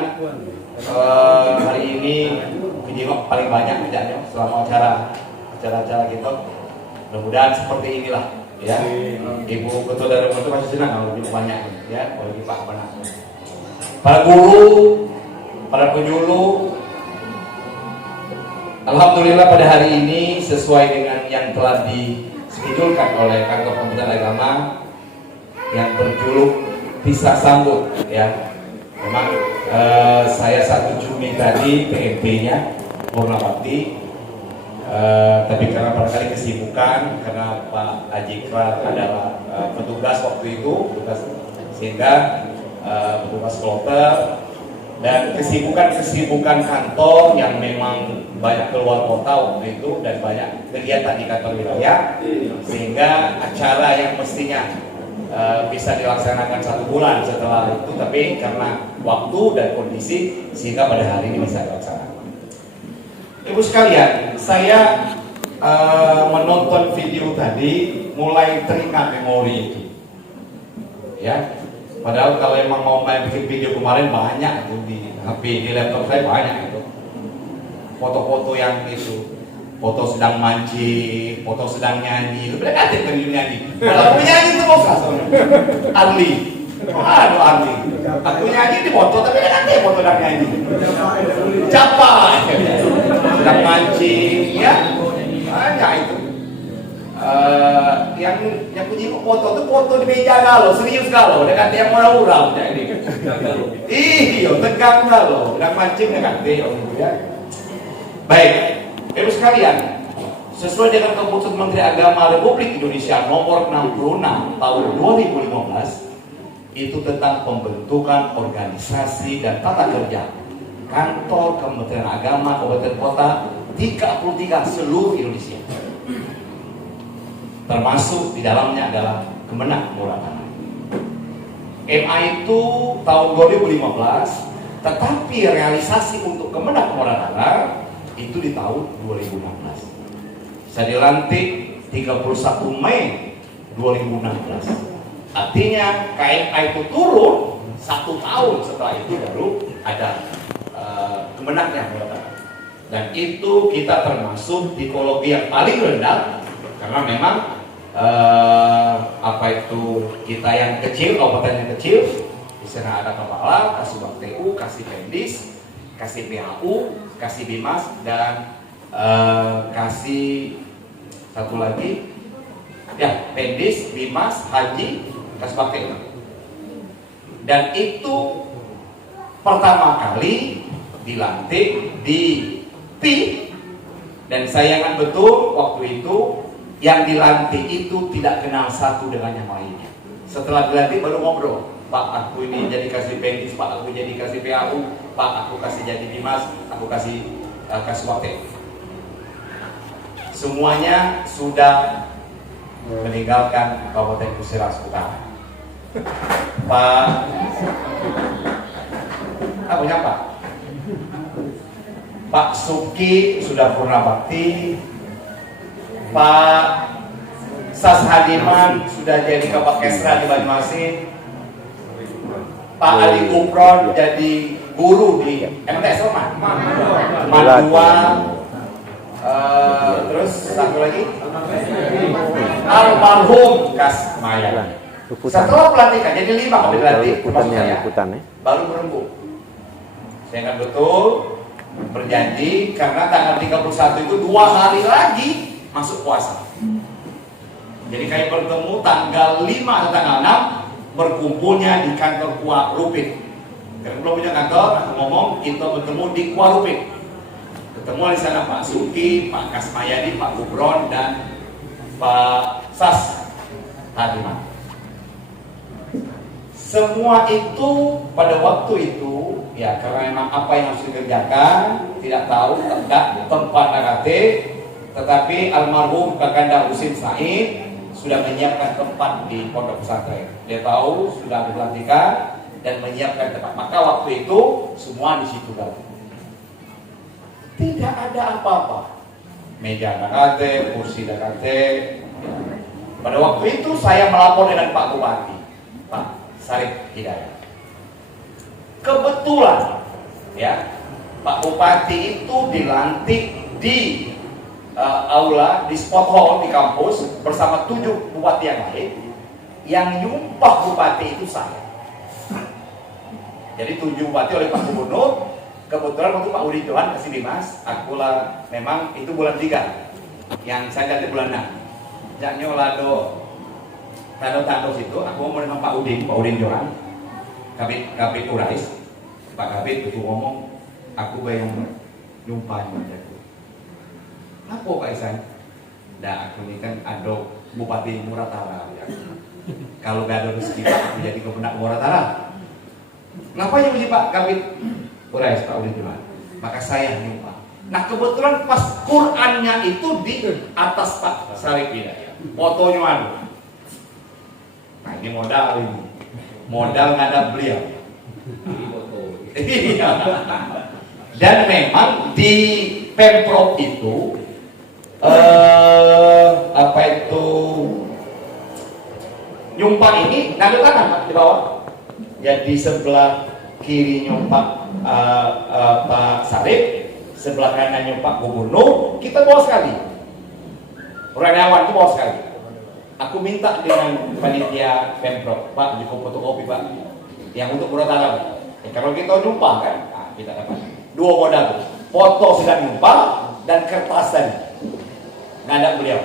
hari ini kejengok paling banyak tidaknya selama acara kita. Mudah-mudahan seperti inilah, ya. Ibu ketua dari rumah itu masih senang kalau lebih banyak, ya. Kalau lebih Pak benar. Para guru, para penyuluh, alhamdulillah pada hari ini sesuai dengan yang telah disedulkan oleh Kantor Kementerian Agama yang berjuluk Pisah Sambut, ya. Memang saya 1 Juni tadi PMP-nya Purna Bakti, tapi karena barangkali kesibukan karena Pak Ajikra adalah petugas waktu itu, sehingga petugas kloter dan kesibukan kantor yang memang banyak keluar kota waktu itu dan banyak kegiatan di kantor wilayah, sehingga acara yang mestinya bisa dilaksanakan 1 bulan setelah itu, tapi karena waktu dan kondisi sehingga pada hari ini bisa dilaksanakan. Ibu sekalian, saya menonton video tadi mulai teringat memori itu, ya. Padahal kalau emang mau main bikin video kemarin banyak itu di HP, di laptop saya banyak itu foto-foto yang itu. Foto sedang mancing, foto sedang nyanyi, itu benar kan nyanyi. Kalau aku nyanyi itu bosan soalnya. Arli, aduh Arli. Aku nyanyi di foto, tapi dia kan foto sedang nyanyi. Capai, sedang mancing, ya. Banyak itu. Yang punya foto itu foto di meja galau, serius galau. Dia kata yang murah-murah, jadi. Iya, tegang galau, sedang mancing dia kata, ya. Baik. Ibu sekalian, sesuai dengan keputusan Menteri Agama Republik Indonesia nomor 66 tahun 2015 itu tentang pembentukan organisasi dan tata kerja kantor Kementerian Agama Kabupaten Kota 33 seluruh Indonesia, termasuk di dalamnya adalah Kemenak Moratara. MA itu tahun 2015, tetapi realisasi untuk Kemenak Moratara itu di tahun 2016. Saya dilantik 31 Mei 2016. Artinya KMA itu turun 1 tahun setelah itu baru ada Kemenaknya. Dan itu kita termasuk tipologi yang paling rendah karena memang kita yang kecil, kabupaten yang kecil, di sana ada kepala, kasih BAKTU, kasih Pendis, kasih PHU, kasih Bimas, dan kasih satu lagi, ya Pendis, Bimas, Haji, kasih BAKTU. Dan itu pertama kali dilantik di PI, dan saya ingat betul waktu itu yang dilantik itu tidak kenal satu dengan yang lainnya. Setelah dilantik baru ngobrol, Pak aku ini jadi kasih Pendis, Pak aku jadi kasih PAU, Pak aku kasih jadi Bimas, aku kasih waktu. Semuanya sudah meninggalkan Kabupaten Kusiras Utara. Pak apa Pak? Pak Suki sudah purna bakti, Pak Sas Hadiman sudah jadi Kapakesra di Banyuasin, Pak Ali Kupron jadi guru di MTS Madua, terus satu lagi almarhum Kas Maya. Setelah pelantikan jadi 5 kali dilantik, baru berembuk. Saya ingat betul berjanji karena tanggal 31 itu 2 hari lagi masuk puasa. Jadi kami bertemu tanggal 5 atau tanggal 6 berkumpulnya di kantor Kua Rupit. Karena belum punya kantor, aku ngomong kita bertemu di Kua Rupit. Ketemu di sana Pak Suki, Pak Kasmayadi, Pak Gubron dan Pak Sas Hadiman. Semua itu pada waktu itu ya karena memang apa yang harus dikerjakan tidak tahu tempat agate, tetapi almarhum Kakanda Husin Said sudah menyiapkan tempat di pondok pesantren. Dia tahu sudah dipelantikan dan menyiapkan tempat. Maka waktu itu semua di situ kan. Tidak ada apa-apa. Meja agate, kursi agate. Pada waktu itu saya melapor dengan Pak Bupati, Pak Sarif Hidayat. Kebetulan ya Pak Bupati itu dilantik di aula di spot hall di kampus bersama 7 bupati yang lain. Yang nyumpah bupati itu saya. Jadi 7 bupati oleh Pak Gubernur. Kebetulan waktu Pak Udi Johan kasih Dimas, akulah memang itu bulan 3 yang saya ganti bulan 6. Jaknyo lado tando situ, aku mau dengan Pak Udin Johan, Kabit Urais, Pak Kabit itu ngomong, aku bayang nyumpah aku. Apa Pak Isan? Nah aku ini kan ada Bupati Muratara ya. Kalau gak ada rezeki Pak, aku jadi kebenak Muratara. Kenapa yang uji Pak Kabit Urais, Pak Udin Johan? Maka saya nyumpah. Nah kebetulan pas Qurannya itu di atas Pak Sarif Hidayat. Fotonya ada. Nah ini modal nggak ada beliau. Dan memang di Pemprov itu apa itu nyumpah ini ngambil tangan Pak di bawah. Jadi sebelah kiri nyumpah Pak Sarif, sebelah kanannya Pak Gubernur, kita bawa sekali. Relawan itu bawa sekali. Aku minta dengan panitia Pemprov, Pak, cukup fotokopi Pak, yang untuk Muratara. Kalau kita nyumpah kan, nah, kita dapat 2 modal tuh. Foto sedang nyumpah dan kertas tadi. Nggak ada beliau.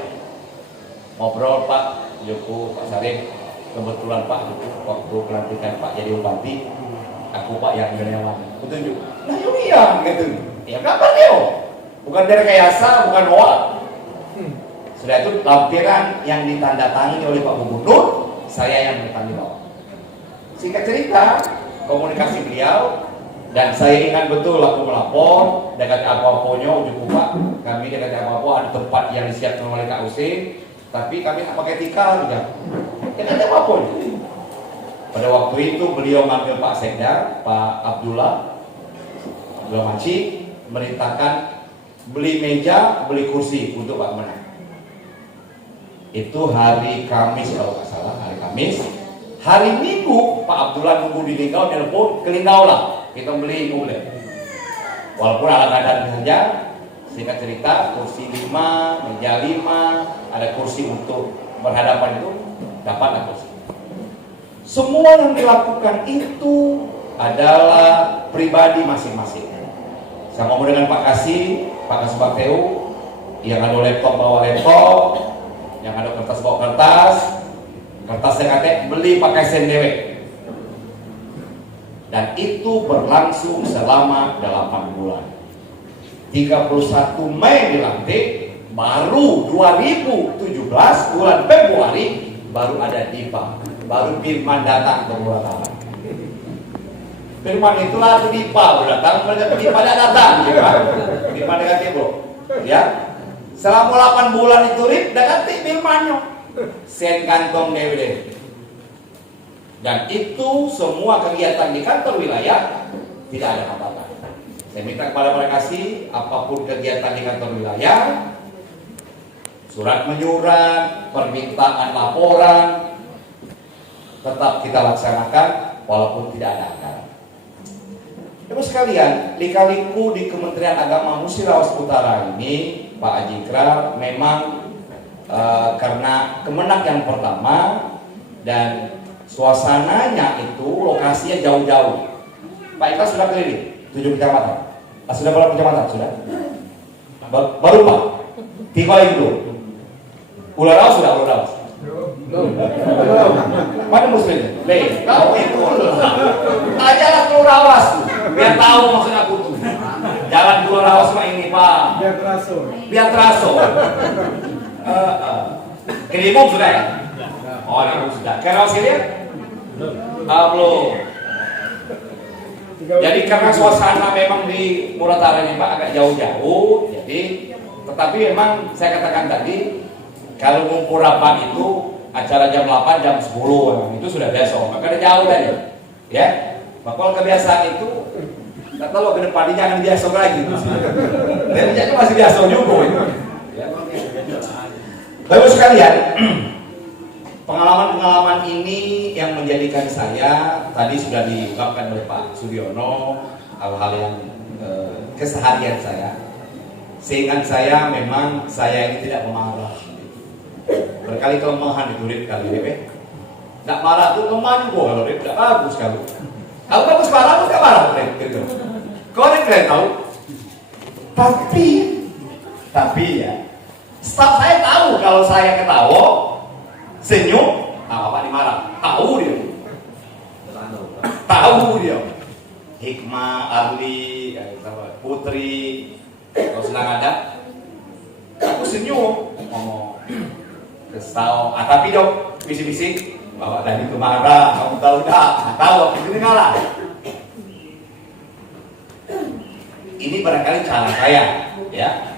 Ngobrol Pak Joko, Pak Sarif, kebetulan Pak Joko waktu pelantikan Pak jadi bupati, aku Pak yang relawan. Petunjuk. Nah ini ya, gitu. Ya kapan dia? Bukan dari rekayasa, bukan hoax. Sudah itu lampiran yang ditandatangani oleh Pak Gubernur, saya yang bertanggung jawab. Singkat cerita, komunikasi beliau dan saya ingat betul aku melapor dekat apa-apanya ujung Pak, kami dekat apa-apa ada tempat yang disiapkan oleh Kak Husin, tapi kami tak pakai tikar ya. Dekat apa-apa. Pada waktu itu beliau manggil Pak Sekda, Pak Abdullah Maci, merintahkan beli meja, beli kursi untuk Pak Menang. Itu hari Kamis kalau nggak salah, hari Kamis. Hari Minggu Pak Abdullah nunggu di Linggau, telepon ke Linggau lah, kita beli mobil. Walaupun ala kadar saja, singkat cerita kursi 5, meja 5, ada kursi untuk berhadapan itu, dapatlah kursi. Semua yang dilakukan itu adalah pribadi masing-masing. Saya ngomong dengan Pak Kasih Bakteu, yang ada laptop bawa laptop, yang ada kertas bawa kertas, kertasnya kakek beli pakai sendewe. Dan itu berlangsung selama 8 bulan. 31 Mei dilantik, baru 2017 bulan Februari baru ada Dipa, baru Firman datang ke Muratara. Firman itulah Dipa datang, mereka Dipa datang, ya kan? Dipa negatif bro, ya. Selama 8 bulan itu Rip dekati Firmannya, sen kantong DVD. Dan itu semua kegiatan di kantor wilayah tidak ada hambatan. Saya minta kepada mereka kasih apapun kegiatan di kantor wilayah, surat menyurat, permintaan laporan, tetap kita laksanakan walaupun tidak ada anggaran. Ibu sekalian, lika-liku di Kementerian Agama Musirawas Utara ini, Pak Ajikra memang karena Kemenak yang pertama dan suasananya itu lokasinya jauh-jauh. Pak Ika sudah keliling. 7 kecamatan. Sudah berapa kecamatan? Sudah? Baru Pak. 3 lagi dulu. Ular Rawas sudah, Ular Rawas. Mana muslim? Kau itu ajalah ke Ular Rawas tuh. Biar tahu maksud aku tuh. Jalan ke Ular Rawas mah ini Pak. Biar teraso. Kedimung sudah ya? Oh, Kedimung sudah. Kerawas ini? Belum. Jadi karena suasana memang di Muratara ini Pak agak jauh-jauh, jadi tetapi memang saya katakan tadi kalau ngumpul rapat itu acara jam 8, jam 10 memang itu sudah besok, makanya jauh tadi, ya. Kalau kebiasaan itu nggak tahu ke depan ini jangan biasa lagi, dan jadi masih biasa juga itu. Ya. Bapak sekalian, pengalaman-pengalaman ini yang menjadikan saya tadi sudah diungkapkan oleh Pak Sugiono hal-hal yang keseharian saya. Seingat saya memang saya ini tidak memarah. Berkali kelemahan itu kali ini, tidak marah itu lemah juga kalau tidak bagus kalau. Aku bagus marah, aku tidak marah gitu. Kau ini kalian tahu. Tapi ya, staff saya tahu kalau saya ketawa, senyum, apa dimarah? Tahu dia. Hikmah, Arli, Putri, kalau senang ada, aku senyum, ngomong kesal. Tapi dong, bisik-bisik, bapak tadi kemarah, kamu tahu tak? Tahu, aku kedengaran. Ini barangkali cara saya, ya.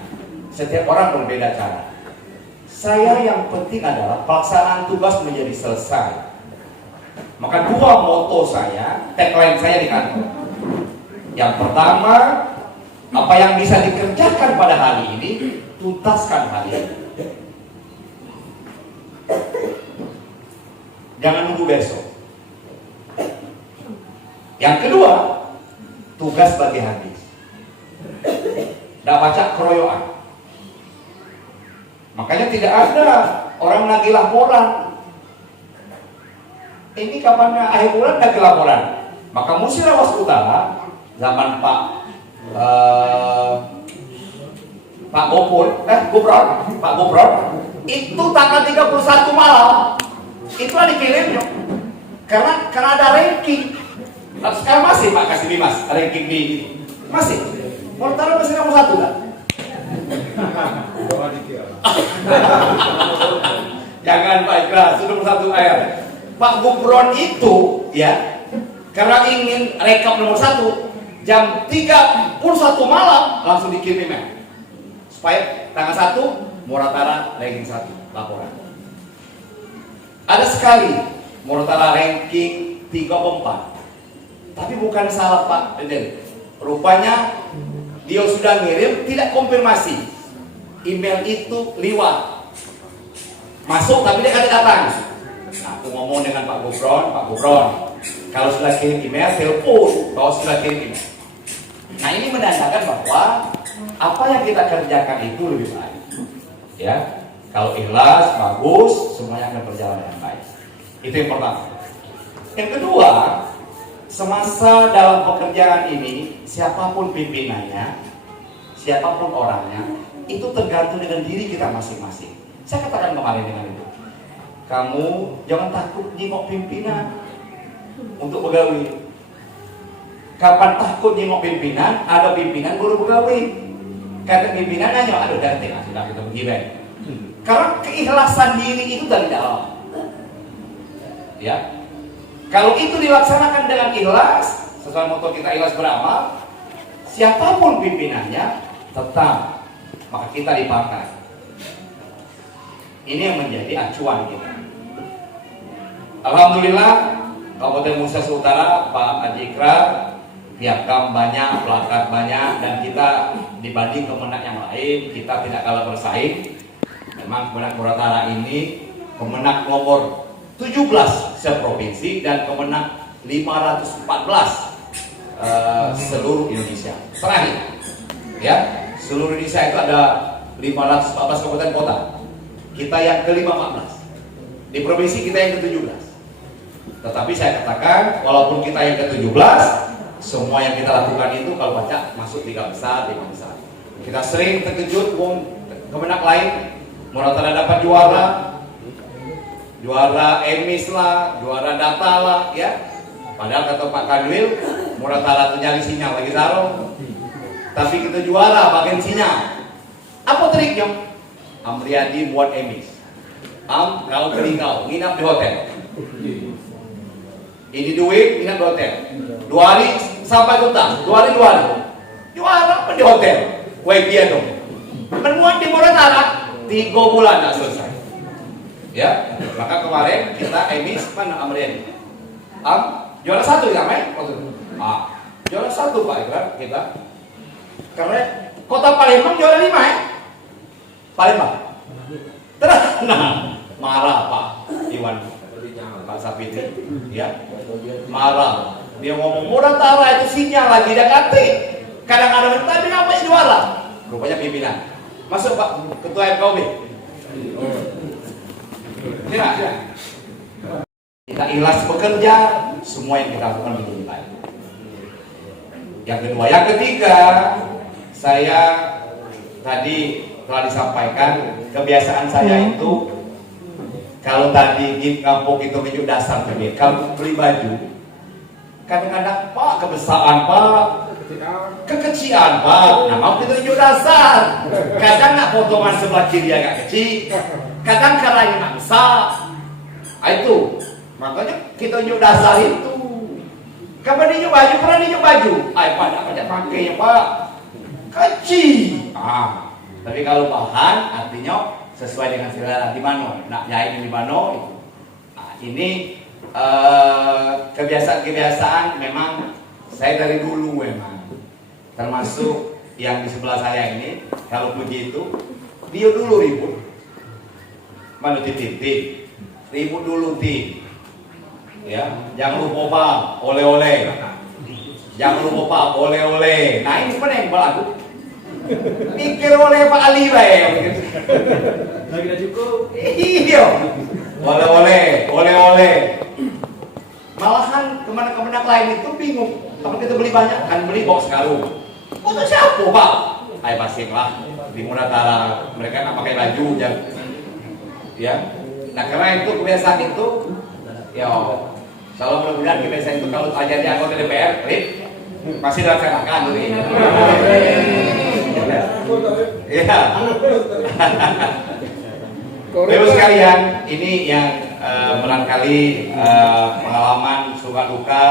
Setiap orang berbeda cara. Saya yang penting adalah pelaksanaan tugas menjadi selesai. Maka 2 moto saya, tagline saya di kantor. Yang pertama, apa yang bisa dikerjakan pada hari ini, tuntaskan hari ini. Jangan nunggu besok. Yang kedua, tugas bagi habis. Tidak baca keroyokan. Makanya tidak ada orang nagih laporan. Ini kapannya akhir bulan nagih laporan. Maka Musirawas Utara zaman Pak Gubron itu tanggal 31 malam itulah dikirimnya. Karena ada ranking. Nah, sekarang masih Pak Kasih Bimas ranking di masih. Mau taruh masih nomor 1 kan? Jangan Pak Ikhlas, sudah nomor 1 ayat. Pak Gubron itu ya, karena ingin rekap nomor 1 jam 31 malam langsung dikirim email supaya tanggal 1 Muratara ranking 1 laporan. Ada sekali Muratara ranking 3-4, tapi bukan salah Pak Deden. Rupanya dia sudah ngirim tidak konfirmasi. Email itu liwat masuk tapi dia tidak datang. Nah, aku ngomong dengan Pak Gubron, kalau sudah kirim email telepon, kalau sudah kirim email. Nah, ini menandakan bahwa apa yang kita kerjakan itu lebih baik. Ya, kalau ikhlas, bagus, semuanya akan berjalan dengan baik. Itu yang pertama. Yang kedua, semasa dalam pekerjaan ini, siapapun pimpinannya, siapapun orangnya, itu tergantung dengan diri kita masing-masing. Saya katakan kemarin dengan itu, kamu jangan takut nyingok pimpinan untuk pegawai. Kapan takut nyingok pimpinan? Ada pimpinan baru pegawai. Kata pimpinan hanya aduh ganti sudah kita begini. Karena keikhlasan diri itu dari dalam. Ya. Kalau itu dilaksanakan dengan ikhlas, sesuai moto kita ikhlas beramal, siapapun pimpinannya tetap maka kita dipakai. Ini yang menjadi acuan kita. Alhamdulillah Kabupaten Musa Utara, Pak Haji Ikrar, piagam banyak, plakat banyak, dan kita dibanding kemenang yang lain, kita tidak kalah bersaing. Memang kemenang Muratara ini kemenang nomor 17 se-provinsi dan kemenang 514 seluruh Indonesia. Terakhir, ya, seluruh Indonesia itu ada 514 kabupaten kota. Kita yang ke-514. Di provinsi kita yang ke-17. Tetapi saya katakan, walaupun kita yang ke-17, semua yang kita lakukan itu kalau baca masuk 3 besar, 5 besar. Kita sering terkejut, kemenak lain, Muratara dapat juara emis lah, juara data lah, ya. Padahal kata Pak Kanwil, Muratara tuh nyari sinyal lagi taruh. Tapi kita juara bagian sinyal. Apa triknya? Amriadi buat emis. Kalau meninggal, nginap di hotel. Ini duit, nginap di hotel. 2 hari sampai tuntas, 2 hari. Juara apa di hotel? Waipian dong. Menuan di Muratara 3 bulan tak selesai. Ya, maka kemarin kita emis mana Amriadi? Juara 1 ya, Mai? Juara 1 Pak Ikrar kita. Karena Kota Palembang juara 5 ya. Palembang. Terus, marah Pak Iwan, Pak Sapitri, ya, marah. Dia ngomong Muratara itu sinyal lagi dia ganti. Kadang-kadang tapi apa yang juara? Rupanya pimpinan. Masuk Pak Ketua FKUB. Tidak. Kita ikhlas bekerja, semua yang kita lakukan menjadi baik. Yang kedua, yang ketiga, saya tadi telah disampaikan kebiasaan saya itu kalau tadi di kampung itu minjuk dasar kalau beli baju kadang-kadang Pak kebesaran Pak, kekecilan Pak, nah mau kita minjuk dasar, kadang nak potongan sebelah kiri agak kecil, kadang karena nak besar, itu makanya kita minjuk dasar itu. Kapan minjuk baju? Pernah minjuk baju? Pak tak pakai ya Pak, kecil. Tapi kalau bahan artinya sesuai dengan selera di mana, nak jahit di mana itu. Ini kebiasaan-kebiasaan memang saya dari dulu memang. Termasuk yang di sebelah saya ini, kalau puji itu dia dulu ribut. Mana titik, ribut dulu ya, jangan lupa Pak, oleh-oleh. Jangan lupa Pak, oleh-oleh. Nah ini mana yang aku mikir oleh Pak Ali baik. Lagi dah cukup. Iya. Oleh-oleh. Malahan kemana-kemana lain itu bingung. Kalau kita beli banyak kan beli box karung. Untuk siapa Pak? Hai pasing lah. Di Muratara mereka nggak pakai baju ya. Nah karena itu kebiasaan itu, ya. Kalau mudah-mudahan kebiasaan itu kalau aja di anggota DPR, masih dilaksanakan ini. Iya. Bapak sekalian, ini yang barangkali pengalaman suka duka,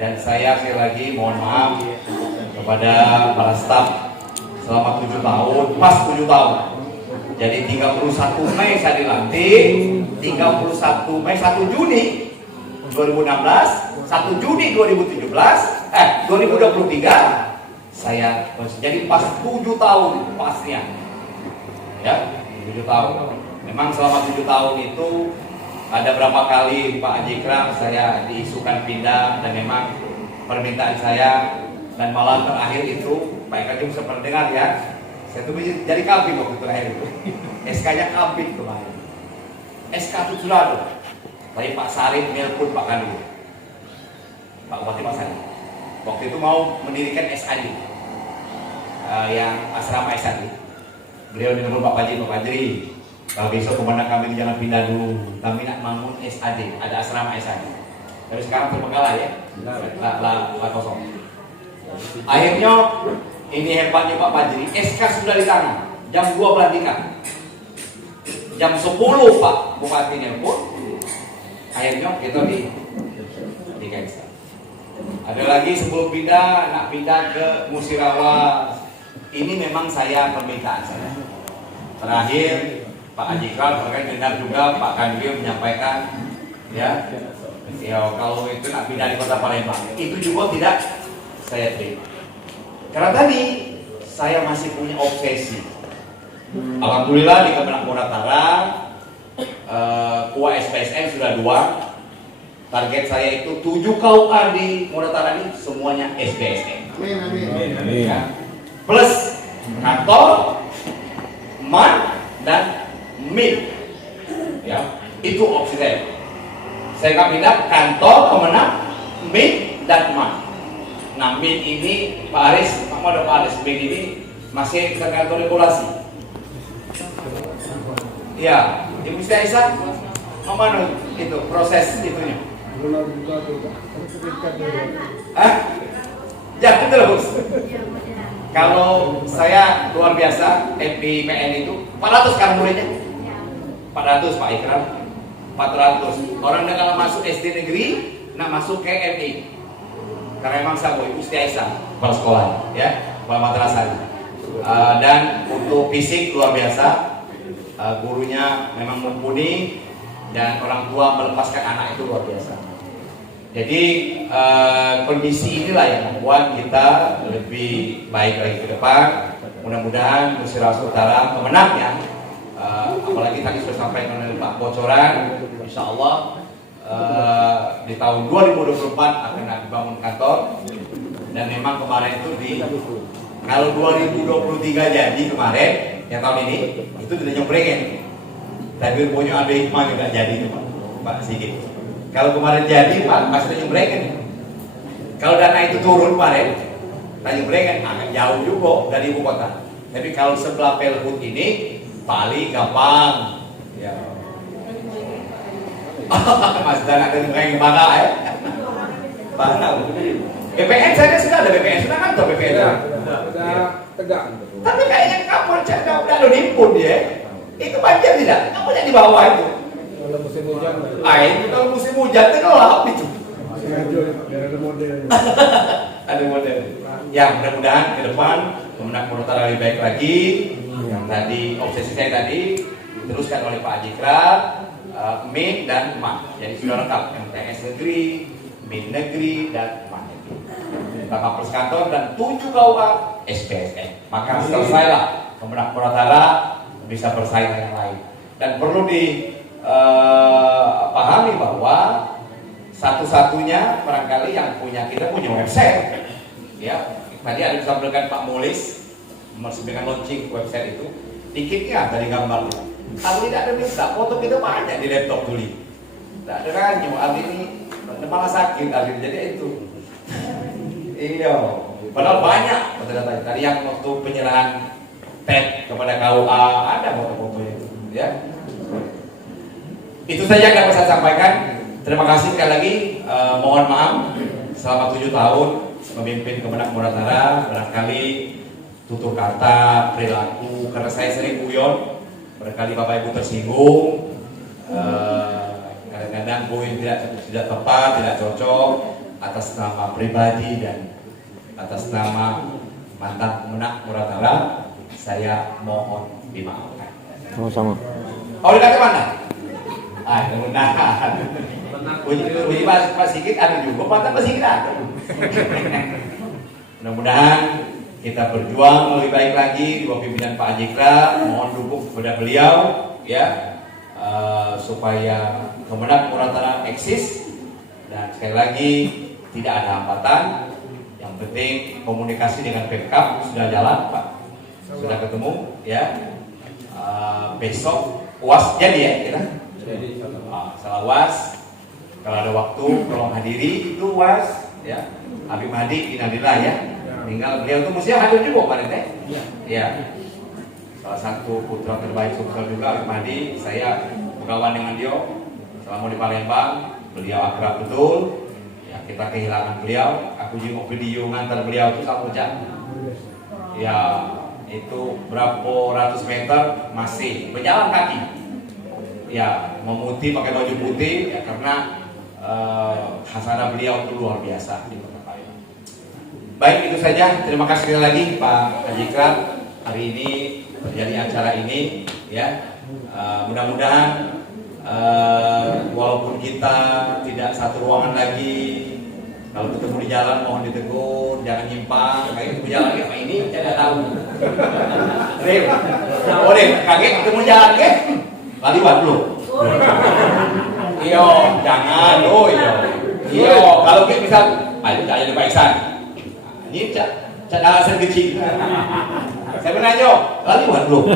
dan saya sekali lagi mohon maaf kepada para staf selama 7 tahun, pas 7 tahun. Jadi 31 Mei saya dilantik, 31 Mei 1 Juni 2016, 1 Juni 2023 saya jadi pas 7 tahun pasnya. Ya, 7 tahun. Memang selama 7 tahun itu ada berapa kali Pak Haji Ikram saya diisukan pindah, dan memang permintaan saya, dan malah terakhir itu Pak Ikram sempat dengar ya, saya tuh jadi kabin waktu terakhir itu. SK-nya kabin kemarin. SK itu sudah ada. Tapi Pak Sarif nelpon Pak Kanwil, Pak Bupati Pak Sarif. Waktu itu mau mendirikan SAD, yang asrama SAD. Beliau menelpon Pak Fajri, kalau besok kemana kami jangan pindah dulu, kami nak bangun SAD, ada asrama SAD. Tapi sekarang terbengkalai ya, lah kosong. Akhirnya ini hebatnya Pak Fajri, SK sudah di tangan, jam 2 pelantikan, jam 10 Pak Bupati nelpon. Akhirnya kita di cancel. Ada lagi sebelum pindah, nak pindah ke Musirawas. Ini memang saya permintaan saya. Terakhir Pak Haji Ikram, bahkan dengar juga Pak Kanwil menyampaikan, ya kalau itu nak pindah di Kota Palembang, itu juga tidak saya terima. Karena tadi saya masih punya obsesi. Alhamdulillah di Kemenak Muratara, KUA SPSM sudah 2. Target saya itu 7 KUA di Muratara ini semuanya SPSM. Amin. Ya. Plus kantor, MAN, dan MIN. Ya, itu opsi saya. Saya akan pindah kantor, Kemenak, MIN, dan MAN. Nah, MIN ini Pak Aris, Pak Aris, MIN ini masih tergantung regulasi. Ya, Ibu Siti Aisyah, mana itu proses itunya? Ya terus. Kalau saya luar biasa, MPPN itu 400 kan muridnya? 400 Pak Ikram, 400. Orang kalau masuk SD negeri, nak masuk ke MI. Karena memang saya Ibu Siti Aisyah, kepala sekolah, ya, kepala madrasah. Dan untuk fisik luar biasa, gurunya memang mumpuni dan orang tua melepaskan anak itu luar biasa. Jadi kondisi inilah yang membuat kita lebih baik lagi ke depan. Mudah-mudahan Sulawesi Utara pemenangnya, apalagi tadi sudah sampaikan oleh Pak bocoran, insya Allah di tahun 2024 akan dibangun kantor. Dan memang kemarin itu kalau 2023 jadi kemarin, yang tahun ini itu tidak nyombrengin. Tapi punya ada hikmah juga jadi Pak Sigit. Kalau kemarin jadi Pak masih nyombrengin. Kalau dana itu turun kemarin, nyombrengin agak jauh juga dari ibu kota. Tapi kalau sebelah Pelhut ini paling gampang. Ya. Mas dana dari nyombrengin bangga ya. Bangga. BPN saya sudah ada BPN, sudah kantor BPN. Sudah tegak. Tapi kayaknya kapal cakap udah lo nimpun dia. Itu banjir tidak? Kamu yang di bawah itu. Kalau musim hujan. Itu kalau musim hujan itu gelap itu. Masih ngajo ya, biar ada model. Ada model. Ya mudah-mudahan ke depan Kemenak Murutara lebih baik lagi. Yang tadi obsesi saya tadi diteruskan oleh Pak Ajikra, MIN dan MAN. Jadi sudah lengkap MTS negeri, MIN negeri dan MAN negeri. Bapak Pers kantor dan 7 KUA SPSN. Maka selesailah Kemenak Murutara bisa bersaing dengan yang lain. Dan perlu dipahami bahwa satu-satunya barangkali yang kita punya website. Ya, tadi ada disampaikan Pak Mulis dengan launching website itu. Tiketnya dari gambar. Kalau tidak ada bisa, foto kita banyak di laptop tuli. Tidak ada ranyu, Ali ini malah sakit, Ali jadi itu. Iya, padahal banyak data tadi yang waktu penyerahan TED kepada KUA ada foto-fotonya itu, ya. Itu saja yang dapat saya sampaikan. Terima kasih sekali lagi. Mohon maaf selama 7 tahun memimpin Kemenak Murutara barangkali tutur kata, perilaku, karena saya sering guyon, barangkali Bapak Ibu tersinggung, kadang-kadang guyon tidak tepat, tidak cocok atas nama pribadi dan atas nama mantan Kemenak Murutara, saya mohon dimaafkan. Sama-sama. Oh, udah ke mana? Mudah-mudahan. Uji Pak Sigit ada juga, mantan Pak Sigit ada. Mudah-mudahan kita berjuang lebih baik lagi di bawah pimpinan Pak Ajikra. Mohon dukung kepada beliau, ya, supaya Kemenak Murutara eksis dan sekali lagi tidak ada hambatan. Yang penting komunikasi dengan Pemkab sudah jalan, Pak, sudah ketemu, ya. Besok UAS jadi ya kita. Salah UAS. Kalau ada waktu tolong hadiri itu UAS, ya. Habib Mahdi inalillah ya. Tinggal beliau itu mesti hadir juga kemarin teh. Ya. Salah satu putra terbaik Sumsel juga Habib Mahdi. Saya berkawan dengan dia selama di Palembang. Beliau akrab betul. Ya, kita kehilangan beliau. Aku juga video ngantar beliau itu satu jam. Ya, itu berapa ratus meter masih berjalan kaki. Ya, memutih pakai baju putih ya, karena hasanah beliau itu luar biasa di Kota Palembang. Baik, itu saja. Terima kasih sekali lagi Pak Ajikra hari ini terjadi acara ini, ya. Mudah-mudahan walaupun kita tidak satu ruangan lagi, kalau ketemu di jalan mohon ditegur, jangan nyimpang. Kayak ketemu jalan kayak ini tidak tahu. Rip, boleh kaget ketemu jalan ke? Laliwat lu. Iyo, jangan lo, iyo. Kalau kita misal, ayo tak jadi baisan. Ini cak alasan kecil. Saya menanya, laliwat lu.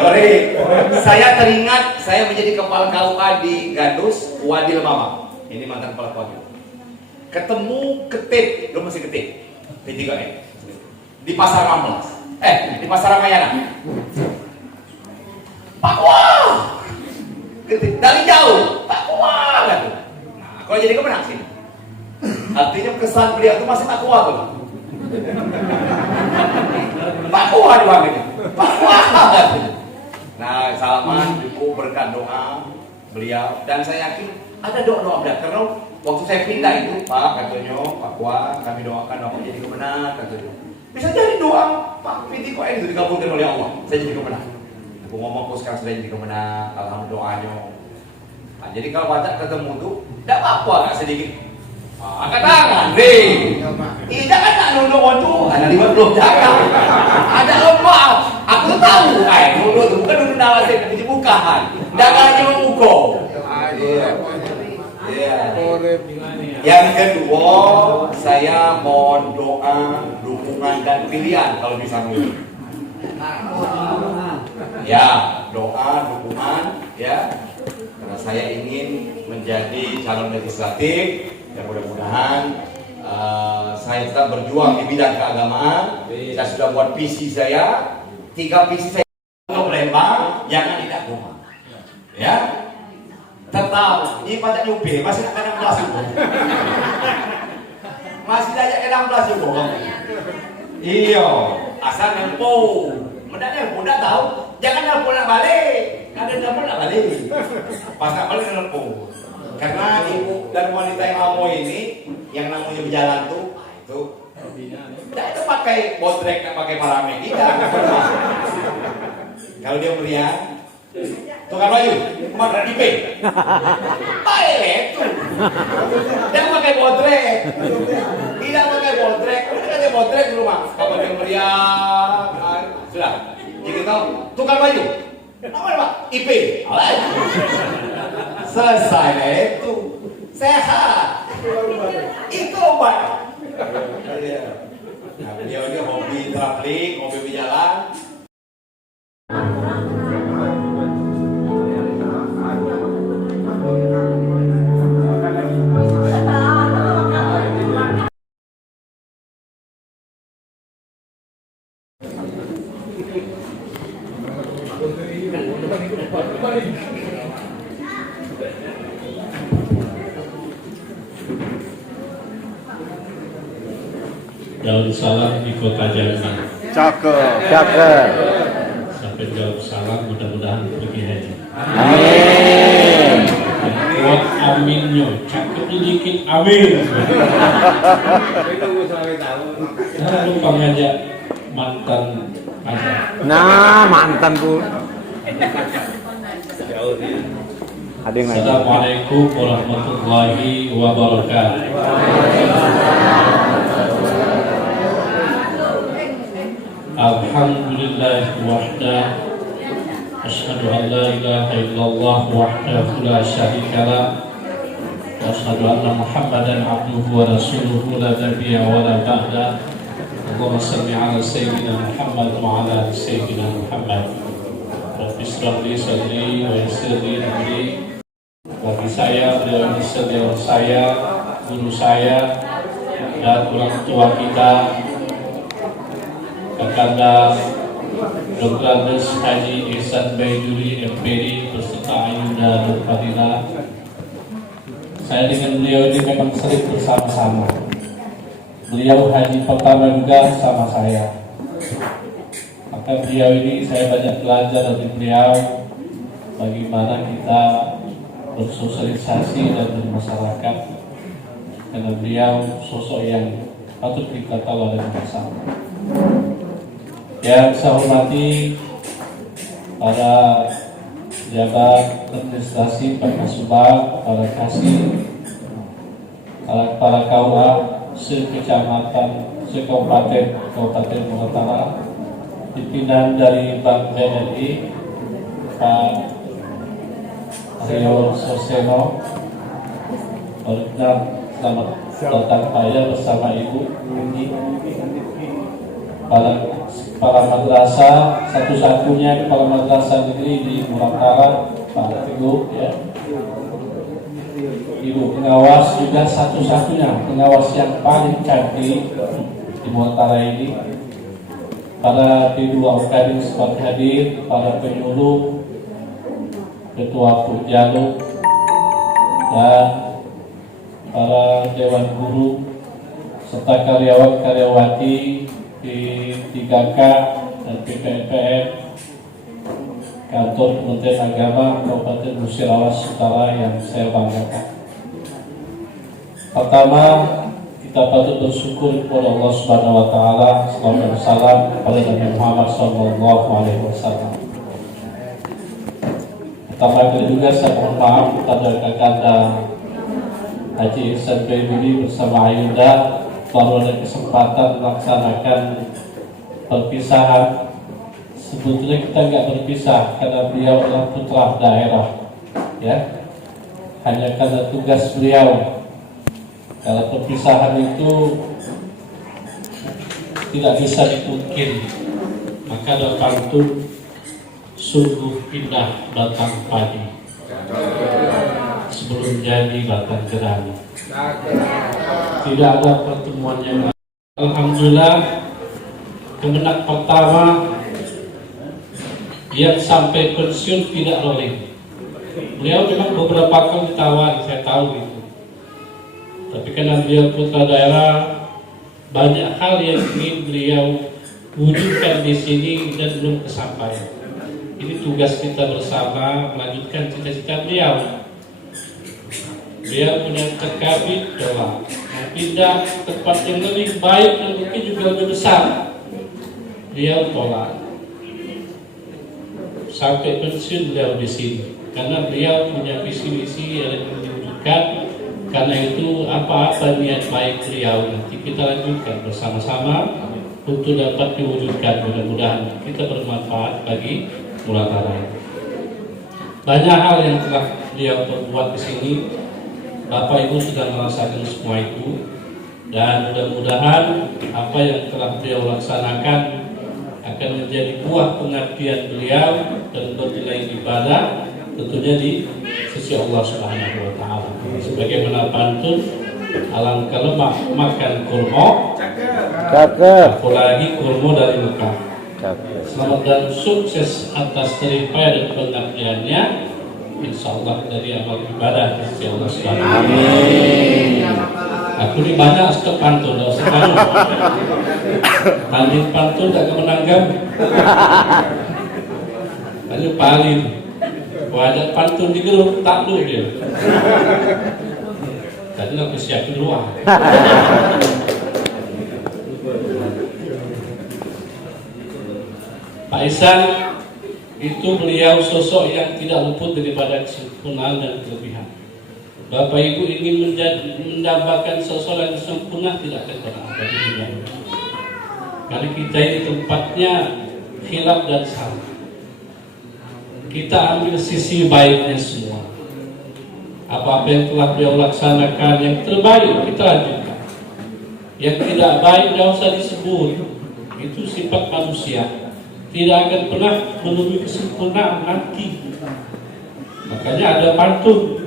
Sorry. Saya teringat saya menjadi kepala KUA di Gandus, Wadil Mama. Ini mantan kepala KUA. ketemu Ketik, lu masih Ketik, P3E di Pasar 16, di Pasar Ramayana. Pak Wah, Ketik dari jauh, Pak Wah gitu. Nah, kalau jadi kemenang sih, artinya kesan beliau itu masih Pak Wah tuh. Pak Wah dipanggil, Pak Wah. Nah, salaman, buku berkat doa beliau, dan saya yakin ada doa-doa beliau. Karena waktu saya pindah itu, Pak katanya, Pak Wah, kami doakan doa jadi kemenang katanya. Bisa jadi doa Pak P3E itu dikabulkan oleh Allah. Saya jadi kemenang. Aku ngomong kok sekarang sudah jadi kemenang, alhamdulillah doanya. Nah, jadi kalau baca ketemu tuh, tidak apa-apa, nggak sedikit. Angkat tangan, deh. Jangan nak nunduk waktu, ada 50 jangan. Ada lemah. Aku tuh tahu, nunduk itu bukan nunduk dalam sini, bukan. Jangan cuma uko. Yang kedua, saya mohon doa, dukungan dan pilihan kalau bisa milih. Ya, doa, dukungan, ya. Karena saya ingin menjadi calon legislatif. Ya mudah-mudahan saya tetap berjuang di bidang keagamaan. Saya sudah buat visi saya, 3 visi saya untuk Lembang, jangan tidak rumah. Ya, tetap ini pada nyubi masih nak 16 juga. Masih aja 16 juga. Iya, asal nempo, mendak nempo ndak tahu. Jangan nempo nak balik, ada nempo nak balik. Pas nak balik nempo. Karena ibu dan wanita yang amo ini, yang namanya berjalan tuh, itu itu pakai botrek, nggak pakai parame, tidak. Kalau dia meriah, tukar baju, kemana di P? Baik itu, dia pakai botrek, tidak pakai botrek, udah pakai botrek di rumah. Kalau dia meriah, sudah. Jadi kita tukar baju, apa Pak? IP. Selesai itu sehat itu obat. Nah, beliau hobi traveling, hobi berjalan. Darussalam di kota Jambi. Cakep. Sampai Darussalam mudah-mudahan pergi haji. Amin. Kuat aminnya, cakep dikit amin. Jangan lupa ngajak mantan ada. Nah, mantan Bu. Ada yang lain. Assalamualaikum warahmatullahi wabarakatuh. Alhamdulillah wahda, asyhadu an la ilaha illallah wahdahu la syarika lah, wa asyhadu anna Muhammadan abduhu wa rasuluhu la nabiyya wa la ba'da. Allahumma shalli ala sayyidina Muhammad wa ala ali sayyidina Muhammad. Rabbi shrah li sadri wa yassir li amri. Bagi saya, beliau ini senior saya, guru saya, dan orang tua kita, Kakanda Dr. Andes Haji Ihsan Baiduri MPD beserta Ayunda dan Fadila. Saya dengan beliau ini memang sering bersama-sama. Beliau haji pertama juga sama saya. Maka beliau ini saya banyak belajar dari beliau bagaimana kita bersosialisasi dan bermasyarakat, karena beliau sosok yang patut kita tahu dan bersama. Yang saya hormati para pejabat administrasi, para subag, para kasih, para KUA, sekecamatan, kabupaten Utara, pimpinan dari Bank BNI, Pak Rio Soseno, selamat datang saya bersama Ibu ini. Para madrasah, satu-satunya kepala madrasah negeri di Muratara, Pak Teguh, ya. Ibu pengawas juga satu-satunya pengawas yang paling cantik di Muantara ini. Para P2 UKADIN sempat hadir, para penyuluh, ketua Purjalo, dan para dewan guru serta karyawan-karyawati di 3K dan PPNPM Kantor Kementerian Agama Kabupaten Musirawas Utara yang saya banggakan. Pertama, kita patut bersyukur kepada Allah Subhanahu wa taala, salawat dan salam kepada Nabi Muhammad sallallahu alaihi wasallam. Pertama kali juga saya mohon maaf kepada Kakanda Haji Ihsan Baybudi bersama Ayunda baru ada kesempatan melaksanakan perpisahan. Sebetulnya kita nggak berpisah karena beliau adalah putra daerah, ya. Hanya karena tugas beliau. Kalau perpisahan itu tidak bisa dipungkiri, maka ada pantun sungguh indah batang padi sebelum jadi batang jerami. Tidak ada pertemuan yang lain. Alhamdulillah, kemenak pertama yang sampai pensiun tidak rolling. Beliau memang beberapa kali ditawar, saya tahu itu. Tapi karena beliau putra daerah, banyak hal yang ingin beliau wujudkan di sini dan belum kesampaian. Ini tugas kita bersama melanjutkan cita-cita beliau. Beliau punya terkabit doa, pindah tempat yang lebih baik dan mungkin juga lebih besar. Beliau tolak. Sampai pensiun beliau di sini karena beliau punya visi-misi yang diwujudkan. Karena itu apa-apa niat baik beliau nanti kita lanjutkan bersama-sama untuk dapat diwujudkan. Mudah-mudahan kita bermanfaat bagi Muratara. Banyak hal yang telah beliau perbuat di sini, Bapak Ibu sudah merasakan semua itu, dan mudah-mudahan apa yang telah beliau laksanakan akan menjadi buah pengabdian beliau dan bernilai ibadah tentunya di sisi Allah Subhanahu wa taala. Sebagaimana pantun, alangkah lemak makan kurma, apalagi kurma dari Mekah. Selamat dan sukses atas jeripaya dan pengabdiannya, insyaallah dari amal ibadah di sisi Allah Subhanahu wa taala. Amin. Aku ini banyak stok pantun, tidak usah malu. Tanding pantun tak kemenangan. Tadi paling wajah pantun di grup tak lu dia. Tadi aku siapin luar. Pak Ihsan itu beliau sosok yang tidak luput daripada kesempurnaan dan kelebihan. Bapak Ibu ingin mendapatkan sosok yang sempurna tidak akan pernah ada di dunia ini. Karena kita ini tempatnya khilaf dan salah. Kita ambil sisi baiknya semua. Apa-apa yang telah beliau laksanakan yang terbaik kita lanjutkan. Yang tidak baik tidak usah disebut. Itu sifat manusia. Tidak akan pernah menemui kesempurnaan nanti. Makanya ada pantun.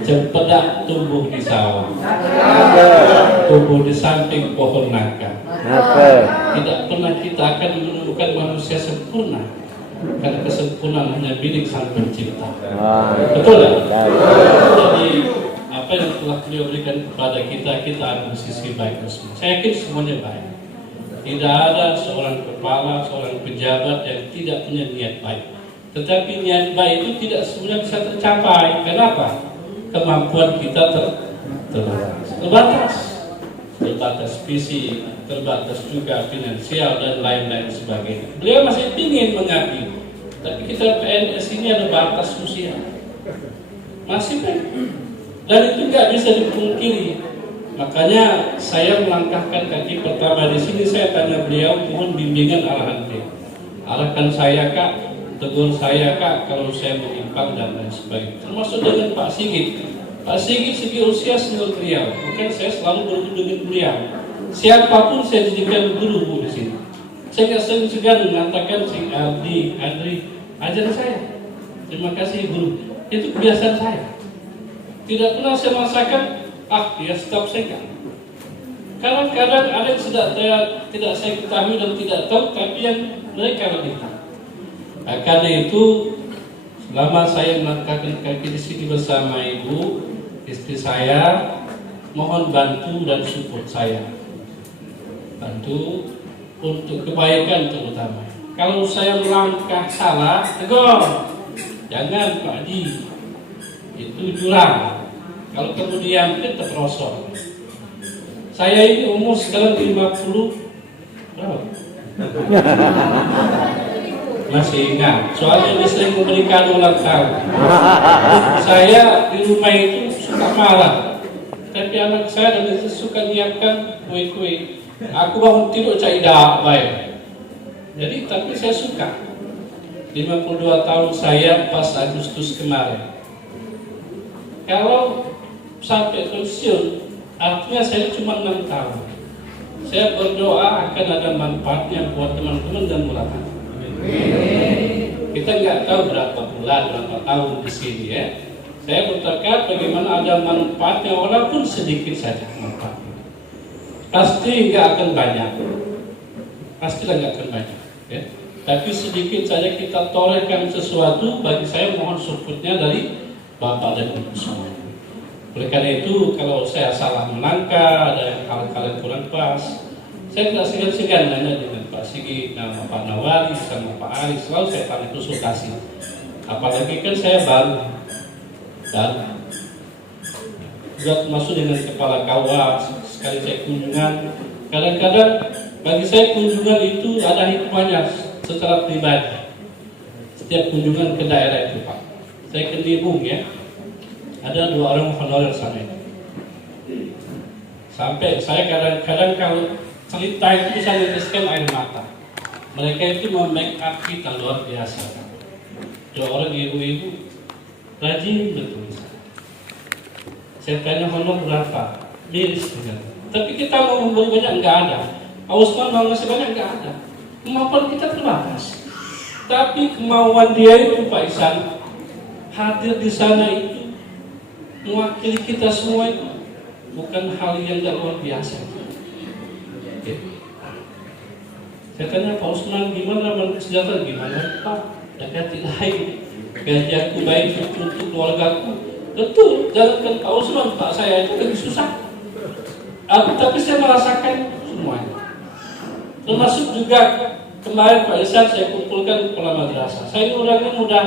Cempedak tumbuh di sawah, tumbuh di samping pohon nangka. Tidak pernah kita akan menemukan manusia sempurna, karena kesempurnaan hanya milik Sang Pencipta. Betul tak? Jadi apa yang telah beliau berikan kepada kita, kita ambil sisi baik semua. Saya yakin semuanya baik. Tidak ada seorang kepala, seorang pejabat yang tidak punya niat baik. Tetapi niat baik itu tidak semuanya bisa tercapai. Kenapa? Kemampuan kita terbatas visi, terbatas juga finansial dan lain-lain sebagainya. Beliau masih ingin mengabdi, tapi kita PNS ini ada batas usia, masih dan itu nggak bisa dipungkiri. Makanya saya melangkahkan kaki pertama di sini. Saya tanya beliau, mohon bimbingan arahan beliau. Arahkan saya Kak, tegur saya Kak kalau saya menyimpang dan lain sebagainya. Termasuk dengan Pak Sigit. Pak Sigit segi usia senior beliau, mungkin saya selalu bertemu dengan beliau. Siapapun saya jadikan guru Bu di sini. Saya nggak segan mengatakan si Andri ajar saya. terima kasih guru. Itu kebiasaan saya. Tidak pernah saya merasakan, ya stop saya kan. Kadang-kadang ada yang tidak saya ketahui dan tidak tahu, tapi yang mereka lebih tahu. Nah, karena itu, selama saya melangkahkan kaki di sini bersama ibu, istri saya, mohon bantu dan support saya. Bantu untuk kebaikan terutama. Kalau saya melangkah salah, tegur. Jangan Pak Haji, itu jurang. Kalau kemudian kita terperosok. Saya ini umur sekarang 50 berapa? Masih ingat. Soalnya dia sering memberi kado ulang tahun. Saya di rumah itu suka marah. Tapi anak saya dan istri suka nyiapkan kue-kue. Aku bangun tidur cai dah baik. Jadi tapi saya suka. 52 tahun saya pas Agustus kemarin. Kalau sampai pensiun, artinya saya cuma 6 tahun. Saya berdoa akan ada manfaatnya buat teman-teman dan murahan. Kita nggak tahu berapa bulan, berapa tahun di sini ya. Saya bertekad bagaimana ada manfaatnya walaupun sedikit saja manfaatnya. Pasti nggak akan banyak, pastilah nggak akan banyak. Ya. Tapi sedikit saja kita torehkan sesuatu, bagi saya mohon supportnya dari Bapak dan Ibu semua. Oleh karena itu, kalau saya salah melangkah, ada yang hal-hal yang kurang pas, saya tidak segan-segan nanya dengan Pak Sigit, nama Pak Nawari, sama Pak Ali, selalu saya tanya konsultasi. Apalagi kan saya baru juga masuk dengan kepala KUA, sekali saya kunjungan. Kadang-kadang bagi saya kunjungan itu ada hikmahnya secara pribadi. Setiap kunjungan ke daerah itu Pak, saya ke Nibung ya, ada 2 orang honorer sana itu. Sampai saya kadang-kadang kalau cerita itu bisa meneteskan air mata. Mereka itu make up kita luar biasa kan. 2 orang ibu-ibu rajin bertulisan. Saya tanya honor berapa? Miris dengan. Tapi kita mau memberi banyak enggak ada. Pak Usman mau ngasih banyak enggak ada. Kemampuan kita terbatas. Tapi kemauan dia itu Pak Ihsan hadir di sana itu mewakili kita semua itu bukan hal yang tidak luar biasa. Oke. Saya tanya Pak Usman gimana sejahtera gimana Pak? Dekati lain. Gaji aku baik untuk keluargaku. Betul, jalankan Pak Usman, Pak saya itu lebih susah. Tapi saya merasakan semuanya. Termasuk juga kemarin Pak Ihsan saya kumpulkan kepala madrasah. Saya ini orangnya mudah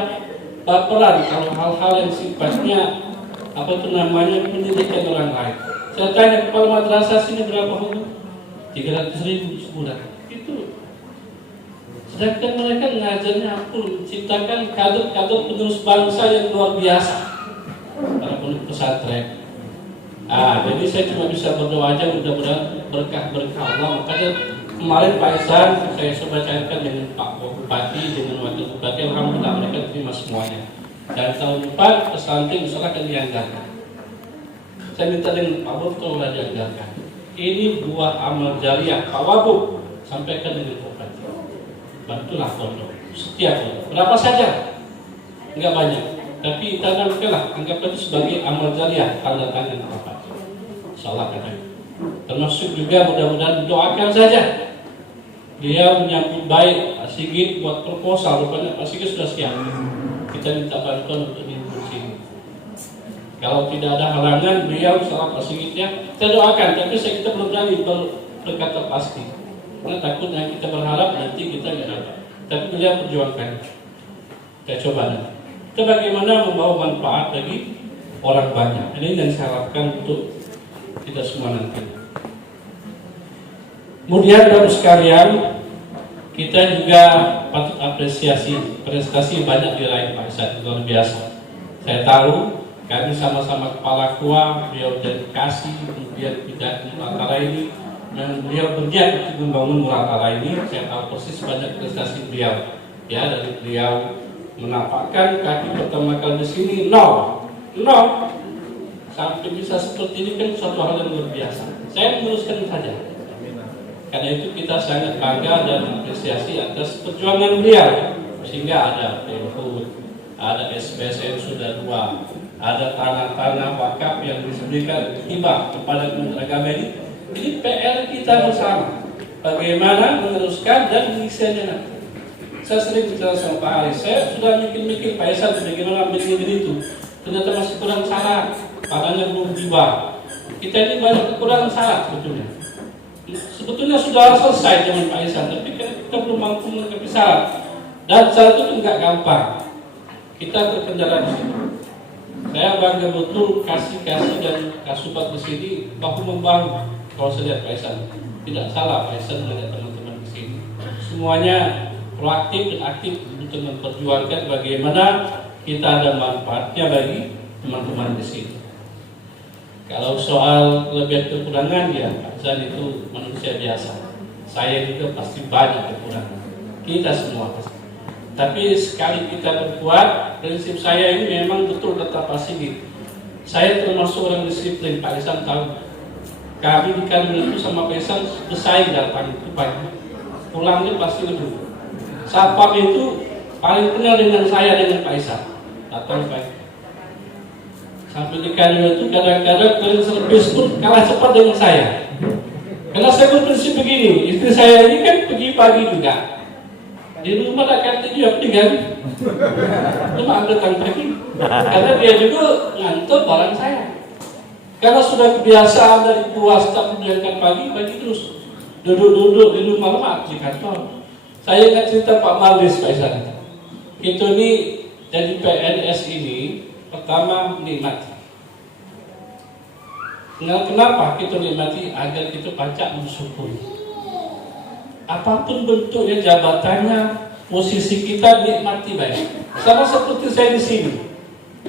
baperan kalau hal-hal yang sifatnya pendidikan orang lain. Saya tanya kepala madrasah sini berapa hukum? 300.000 sebulan. Itu. Sedangkan mereka ngajarnya pun menciptakan kader-kader penerus bangsa yang luar biasa. Para penduduk pesantren. Jadi saya cuma bisa berdoa aja mudah-mudahan berkah Allah. Makanya kemarin Pak Ihsan saya coba cairkan dengan Pak Bupati, dengan Wakil Bupati, alhamdulillah mereka terima semuanya. Dan tahun depan pesantren insya Allah akan dianggarkan. Saya minta dengan Pak Bob tolonglah dianggarkan. Ini buah amal jariah Pak Wabub, sampaikan dengan Bupati. Bantulah pondok, setiap pondok. Berapa saja? Enggak banyak. Tapi tanamkanlah, anggap itu sebagai amal jariah, tanda tangan Bapak. Insyaallah katanya. Termasuk juga mudah-mudahan doakan saja. Dia menyambut baik Pak Sigit buat proposal, rupanya Pak Sigit sudah siap. Kita minta bantuan untuk di sini. Kalau tidak ada halangan, beliau salah Pak Sigit ya, kita doakan. Tapi kita belum berani berkata pasti. Karena takutnya kita berharap nanti kita tidak dapat. Tapi beliau perjuangkan. Kita coba nanti. Kita bagaimana membawa manfaat bagi orang banyak. Ini yang saya harapkan untuk kita semua nanti. Kemudian Bapak sekalian, kita juga patut apresiasi prestasi banyak diraih Pak Ihsan, luar biasa. Saya tahu kami sama-sama kepala KUA, beliau dedikasi, kemudian tidak Nusantara ini, dan beliau berniat untuk membangun Nusantara ini. Saya tahu persis banyak prestasi beliau. Ya, dari beliau menampakkan kaki pertama kali di sini nol sampai bisa seperti ini kan suatu hal yang luar biasa. Saya meneruskan saja. Karena itu kita sangat bangga dan apresiasi atas perjuangan beliau sehingga ada PUHUD, ada SBSN sudah 2, ada tanah-tanah wakaf yang diberikan hibah kepada Kementerian Agama ini. Ini PR kita bersama, bagaimana meneruskan dan mengisinya nanti. Saya sering bicara sama Pak Ali, saya sudah mikir-mikir Pak Isan bagaimana ambil itu, ternyata masih kurang syarat, padahal belum tiba. Kita ini banyak kekurangan syarat sebetulnya. Sebetulnya sudah selesai dengan Pak Isan, tapi kita belum mampu melengkapi syarat. Dan syarat itu enggak gampang. Kita terkendala di sini. Saya bangga betul kasih dan Kasubat di sini bahu membahu. Kalau saya lihat Pak Isan, tidak salah Pak Isan melihat teman-teman di sini. Semuanya proaktif dan aktif untuk memperjuangkan bagaimana kita ada manfaatnya bagi teman-teman di sini. Kalau soal kelebihan kekurangan ya Pak Zan itu manusia biasa. Saya juga pasti banyak kekurangan. Kita semua pasti. Tapi sekali kita berbuat, prinsip saya ini memang betul kata Pak Sigit. Saya termasuk orang disiplin, Pak Isan tahu. Kami di kantor itu sama Pak Isan bersaing datang itu pagi. Pulangnya pasti lebih. Satpam itu paling kenal dengan saya dengan Pak Isan. Datang pagi. Sampai di kantor itu kadang-kadang kalian servis pun kalah cepat dengan saya. Karena saya berprinsip begini, istri saya ini kan pergi pagi juga. Di rumah tak kantin dia pergi kan. Cuma datang pagi. Karena dia juga ngantor barang saya. Karena sudah kebiasaan dari buah staf berangkat pagi terus duduk-duduk di rumah lama di kantor. Saya ingat cerita Pak Malis Pak Isan. Kita ini jadi PNS ini pertama nikmati. Kenapa kita nikmati? Agar kita pacak mensyukuri. Apapun bentuknya, jabatannya, posisi kita nikmati baik. Sama seperti saya di sini.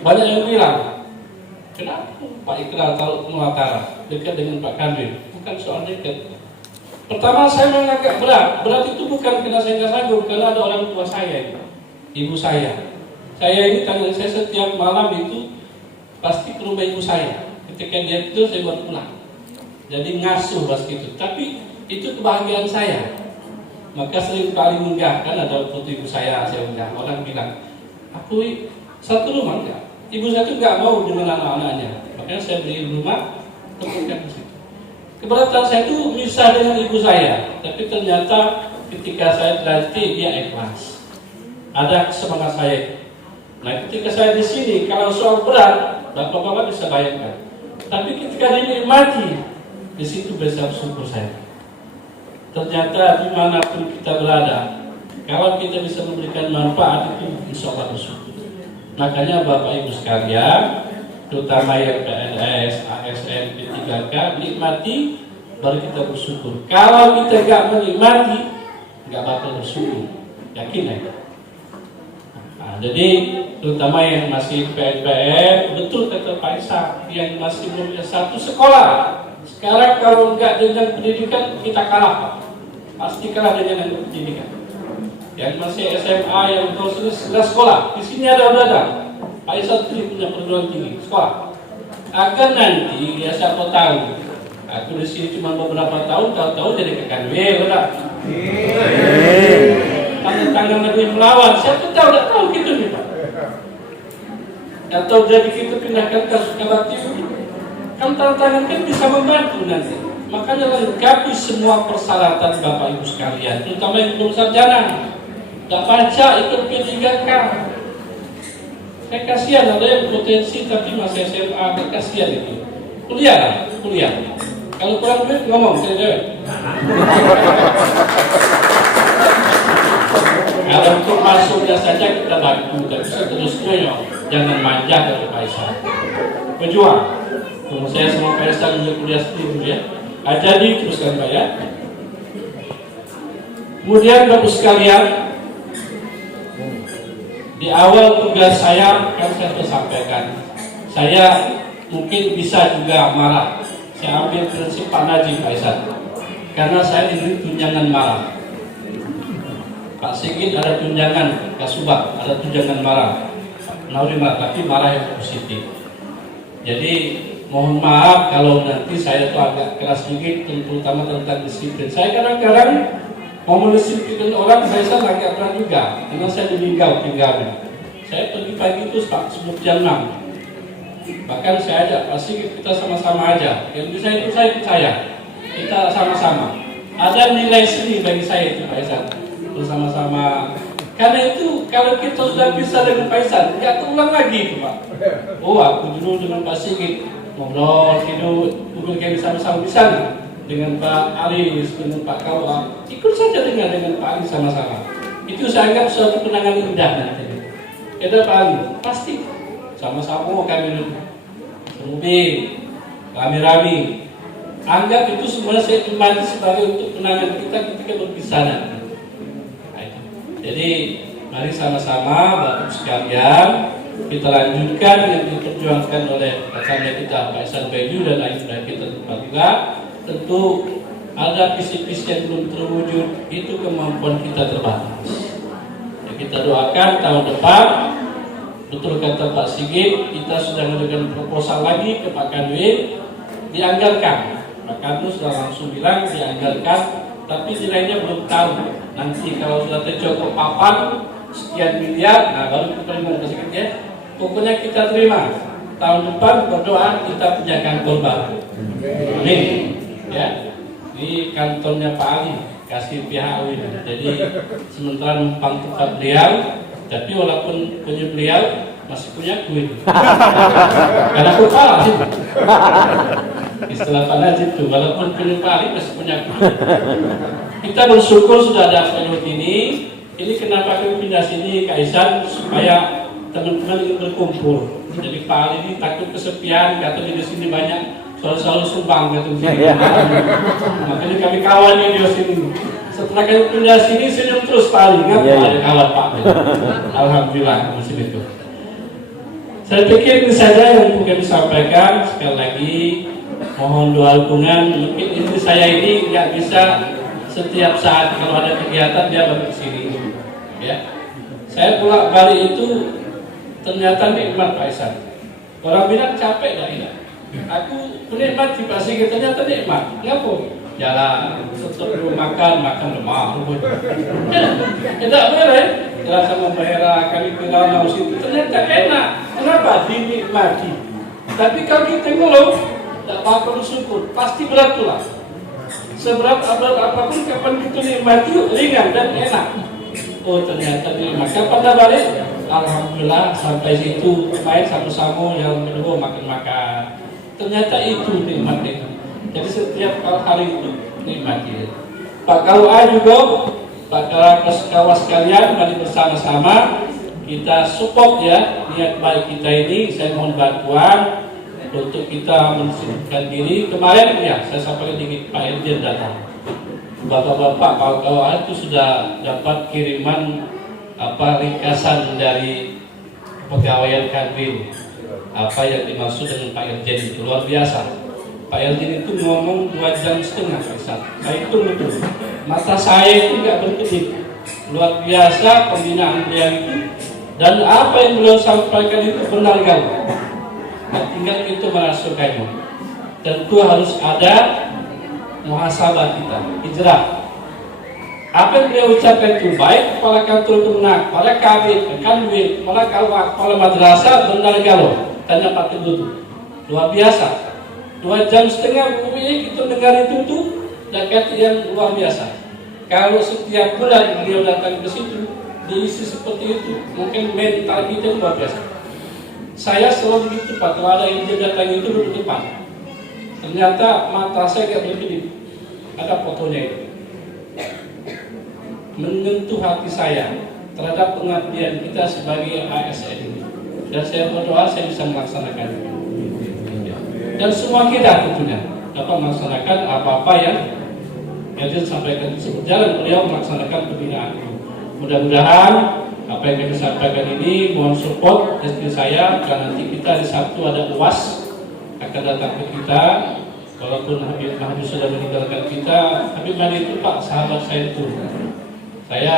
Banyak yang bilang, kenapa Pak Ikral kalau Mulatara dekat dengan Pak Kamil? Bukan soal dekat. Pertama saya memang agak berat. Berat itu bukan karena saya nggak sanggup, karena ada orang tua saya, ibu saya. Saya ini saya setiap malam itu pasti ke rumah ibu saya. Ketika dia tidur saya baru pulang. Jadi ngasuh pasti itu. Tapi itu kebahagiaan saya. Maka sering kali menggah, kan ada foto ibu saya menggah. Orang bilang, aku satu rumah enggak. Ibu saya itu enggak mau dengan anak-anaknya. Makanya saya beli rumah, temukan di situ. Keberatan saya itu misah dengan ibu saya. Tapi ternyata ketika saya dilantik dia ikhlas. Ada semangat saya. Nah ketika saya di sini, kalau soal berat, bapak-bapak bisa bayangkan. Tapi ketika dinikmati, di situ bisa bersyukur saya. Ternyata dimanapun kita berada, kalau kita bisa memberikan manfaat itu insya Allah bersyukur. Makanya Bapak Ibu sekalian, terutama yang PNS, ASN, P3K, nikmati baru kita bersyukur. Kalau kita nggak menikmati, nggak bakal bersyukur. Yakin ya? Nah, jadi terutama yang masih PNPN, betul kata Pak Isa, yang masih belum S1 sekolah. Sekarang kalau nggak jenjang pendidikan kita kalah Pak. Pasti kalah dengan pendidikan. Yang masih SMA yang terus sekolah. Di sini ada. Pak Isa punya perguruan tinggi sekolah. Agar nanti ya siapa tahu. Aku di sini cuma beberapa tahun, tahu-tahu jadi KKW, benar? Tangan-tangan lebih melawan. Siapa tahu, tidak tahu gitu nih Pak. Atau jadi kita pindahkan ke Sukabati. Kan tangan-tangan kan bisa membantu nanti. Makanya lengkapi semua persyaratan Bapak Ibu sekalian, terutama yang belum sarjana. Tidak baca ikut P3K. Saya kasihan ada yang potensi tapi masih SMA, kasihan itu. Kuliah. Kalau kurang duit ngomong cewek. Kalau untuk masuknya saja kita bantu, tapi seterusnya jangan manja dari Pak Isa. Berjuang. Saya sama Pak Isa juga kuliah sendiri ya. Jadi teruskan Pak ya. Kemudian Bapak sekalian, di awal tugas saya kan saya sudah sampaikan, saya mungkin bisa juga marah. Saya ambil prinsip Pak Najib Pak Isa, karena saya ini tunjangan marah. Pak Sigit ada tunjangan Kasubat, ada tunjangan marah. Tapi marah yang positif. Jadi mohon maaf kalau nanti saya itu agak keras sedikit, terutama tentang disiplin. Saya kadang-kadang mau mendisiplinkan orang, saya agak berat juga, karena saya dilinggau tinggalnya. Saya pergi pagi itu sebelum jam 6. Bahkan saya ajak Pak Sigit, kita sama-sama aja. Yang bisa itu saya percaya. Kita sama-sama. Ada nilai seni bagi saya itu Pak Ihsan. Bersama-sama. Karena itu kalau kita sudah bisa dengan Pak Ihsan, nggak terulang lagi itu Pak. Oh, aku dulu dengan Pak Sigit ngobrol, mungkin kami sama-sama di sana dengan Pak Ali, dengan Pak Kawa. Ikut saja dengan Pak Ali sama-sama. Itu saya anggap suatu kenangan indah nanti. Kita Pak Ali, pasti sama-sama kami duduk. Kemudian rame-rame. Anggap itu semua saya imani sebagai untuk kenangan kita ketika berpisah nanti. Nah, itu. Jadi mari sama-sama Bapak sekalian kita lanjutkan yang diperjuangkan oleh rekannya kita Pak Ihsan Beju dan ayah kita juga. Tentu ada visi-visi yang belum terwujud, itu kemampuan kita terbatas. Ya, kita doakan tahun depan, betul kata Pak Sigit, kita sudah memberikan proposal lagi ke Pak Kanwil, dianggarkan. Pak Kanwil sudah langsung bilang dianggarkan, tapi nilainya belum tahu. Nanti kalau sudah tercocok papan sekian miliar, nah baru kita terima Pak Sigit ya. Pokoknya kita terima. Tahun depan berdoa kita punya kantor baru. Amin. Ya, di kantornya Pak Ali kasih pihak Awin. Jadi sementara numpang tempat beliau, tapi walaupun punya beliau masih punya kuit. Karena aku kalah sih. Istilah panajib itu, walaupun punya Pak Ali masih punya kuit. Kita bersyukur sudah ada pilot ini. Ini kenapa kami pindah sini Kak Ihsan, supaya teman-teman ingin berkumpul. Jadi Pak Ali ini takut kesepian, katanya di sini banyak selalu sumbang gitu. Makanya kami kawan ini di sini. Setelah kami pindah sini senyum terus Pak Ali, ada kawan Pak. Alhamdulillah masih itu. Saya pikir ini saja yang kami sampaikan. Sekali lagi mohon doa dukungan. Mungkin ini saya ini nggak bisa setiap saat kalau ada kegiatan dia balik ke sini. Ya, saya pulang balik itu ternyata nikmat Pak Ihsan. Orang bilang capek dah ini. Aku menikmati Pak Sigit, ternyata nikmat. Ngapa? Jalan, setelah makan lemah. Tidak boleh. Jalan sama Mbak Hera, kami ke danau situ. Ternyata enak. Kenapa? Dinikmati. Tapi kalau kita ngeluh, tidak apa-apa bersyukur. Pasti berat pula. Seberat apapun kapan kita nikmati, ringan dan enak. Oh ternyata nikmat. Kapan dah balik? Alhamdulillah sampai situ main sama-sama yang kedua makan-makan. Ternyata itu nikmat itu. Jadi setiap hari itu nikmati. Pak Kawa juga, Pak kawan sekalian, mari bersama-sama kita support ya niat baik kita ini. Saya mohon bantuan untuk kita mensibukkan diri. Kemarin ya saya sampaikan dikit Pak Irjen datang. Bapak-bapak Pak Kawa itu sudah dapat kiriman ringkasan dari kepegawaian Kanwil. Apa yang dimaksud dengan Pak Irjen itu luar biasa. Pak Irjen itu ngomong 2,5 jam Pak Ihsan. Saya itu betul. Mata saya itu nggak berkedip. Luar biasa pembinaan beliau itu, dan apa yang beliau sampaikan itu benar gaul. Nah, tinggal itu merasukannya. Tentu harus ada muhasabah kita, hijrah. Apa yang beliau ucapkan itu baik kepala kantor kemenang, kepala kabit, kanwil, kepala madrasah benar gaul. Tanya Pak Teguh, luar biasa. 2,5 jam kita dengar itu tuh dekat yang luar biasa. Kalau setiap bulan beliau datang ke situ diisi seperti itu, mungkin mental kita luar biasa. Saya selalu begitu Pak, kalau ada yang dia datang itu duduk depan. Ternyata mata saya gak berkedip. Ada fotonya itu. Menyentuh hati saya terhadap pengabdian kita sebagai ASN ini. Dan saya berdoa saya bisa melaksanakannya. Dan semua kita tentunya dapat melaksanakan apa-apa yang dia sampaikan tersebut. Jalan beliau melaksanakan pembinaan itu. Mudah-mudahan apa yang kita sampaikan ini mohon support dari saya, karena nanti kita di Sabtu ada UAS akan datang ke kita. Walaupun Habib Mahdi sudah meninggalkan kita, Habib Mahdi itu Pak sahabat saya itu. Saya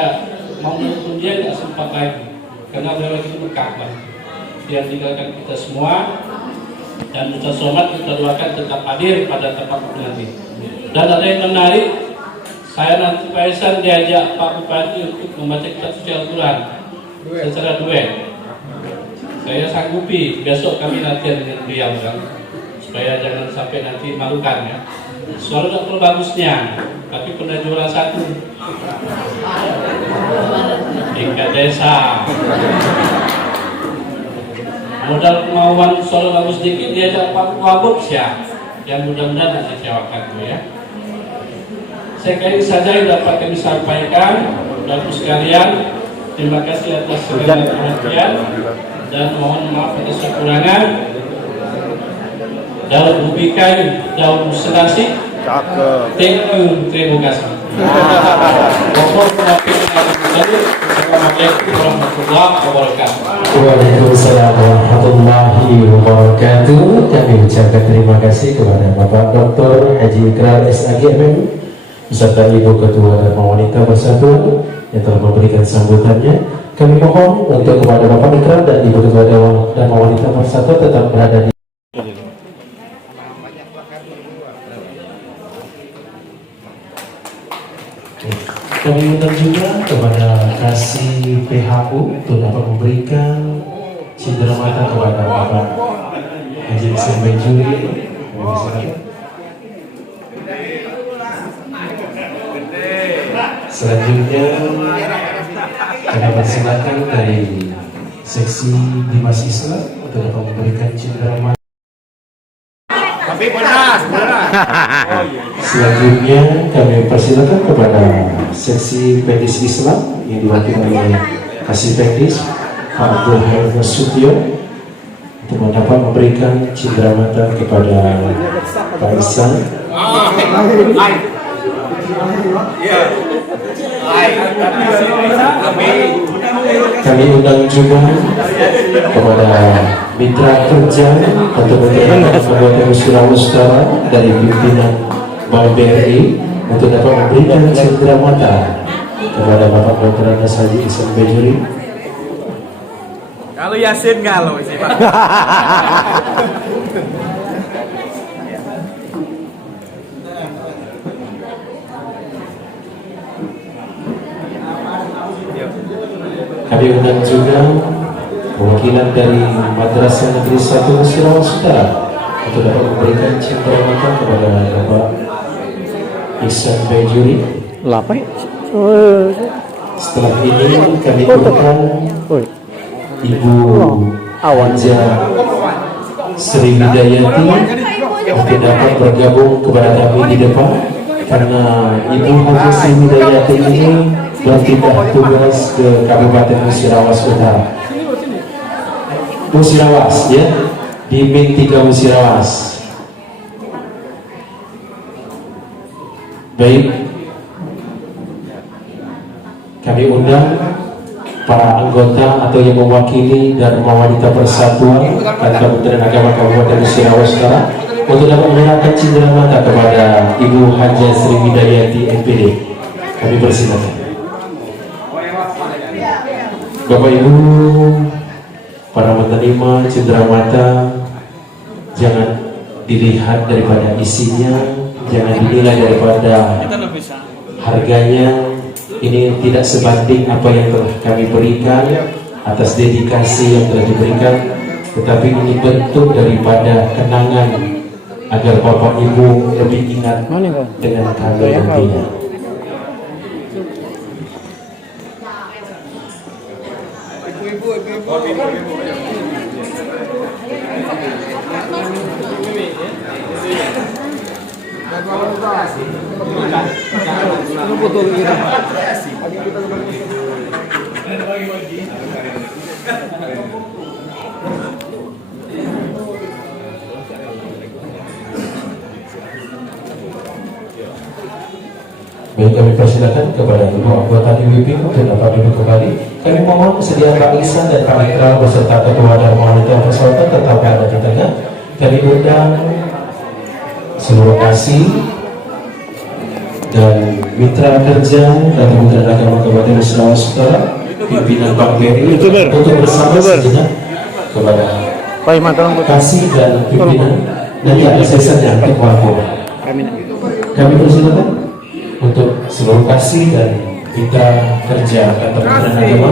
mau menelpon dia tidak sempat lagi karena beliau lagi di Mekah. Dia meninggalkan kita semua. Dan kita somat kita doakan tetap hadir pada tempat nanti. Dan ada yang menarik, saya nanti Pak Ihsan diajak Pak Bupati untuk membaca kitab suci Al-Quran secara duet. saya sanggupi besok kami latihan dengan beliau kan, supaya jangan sampai nanti malukan ya. Suara tidak perlu bagusnya, tapi pernah juara 1 tingkat desa. Modal kemauan suara bagus dikit diajak Pak Wagub siap. Yang mudah-mudahan nanti jawabkan itu ya. Saya kira saja yang dapat kami sampaikan. Bapak sekalian, terima kasih atas segala perhatian dan mohon maaf atas kekurangan. Daun ubi kayu, daun selasih. Thank you, terima kasih. Assalamualaikum warahmatullahi wabarakatuh. Waalaikumsalam warahmatullahi wabarakatuh. Kami ucapkan terima kasih kepada Bapak Dr. Haji Ikrar SAGMM beserta Ibu Ketua Dharma Wanita Persatuan yang telah memberikan sambutannya. Kami mohon untuk kepada Bapak Ikrar dan Ibu Ketua Dharma Wanita Persatuan tetap berada di kami undang juga kepada Kasih PHU untuk dapat memberikan cindera mata kepada Bapak Haji Sampai Juri. Selanjutnya kami persilakan dari seksi Dimas Islam untuk dapat memberikan cindera mata. Selanjutnya kami persilakan kepada seksi Pedis Islam yang diwakili oleh Kasih Pedis Pak Abdul Hamid Nasution untuk dapat memberikan cindera mata kepada Pak Isan. Kami undang juga kepada mitra kerja untuk membuat musyawarah utara dari pimpinan Bank BRI untuk dapat memberikan cindera mata kepada Bapak Dr. Anas Haji Ihsan Bejuri. Kalau Yasin galau sih Pak. Kami undang juga perwakilan dari Madrasah Negeri 1 Musyawarah Utara untuk dapat memberikan cindera mata kepada Bapak Ihsan Bejuri. Setelah ini kami undang Ibu Haja Sri Widayati untuk dapat bergabung kepada kami di depan, karena Ibu Haja Sri Widayati ini berpindah tugas ke Kabupaten Musirawas Utara. Musirawas ya, di Min 3 Musirawas. Baik, kami undang para anggota atau yang mewakili Dharma Wanita Persatuan dan Kementerian Agama Kabupaten Musirawas Utara untuk dapat menyerahkan cindera mata kepada Ibu Haja Sri Widayati MPD. Kami persilakan. Bapak Ibu, para menerima cindera mata, jangan dilihat daripada isinya, jangan dinilai daripada harganya. Ini tidak sebanding apa yang telah kami berikan atas dedikasi yang telah diberikan, tetapi ini bentuk daripada kenangan agar Bapak Ibu lebih ingat dengan kami nantinya. Baik, kami persilakan kepada ibu anggota DWP untuk dapat duduk kembali. Kami mohon sedia Pak Ihsan dan Pak Ikrar beserta Ketua Dharma Wanita Persatuan tetap berada di tengah. Kami undang seluruh kasih dan mitra kerja dan Kementerian Agama Kabupaten Musirawas Utara, pimpinan Bank BRI untuk bersama sejenak kepada kasih dan pimpinan. Nanti ada sesinya untuk waktu. Kami persilakan untuk seluruh kasih dan mitra kerja Kementerian Agama,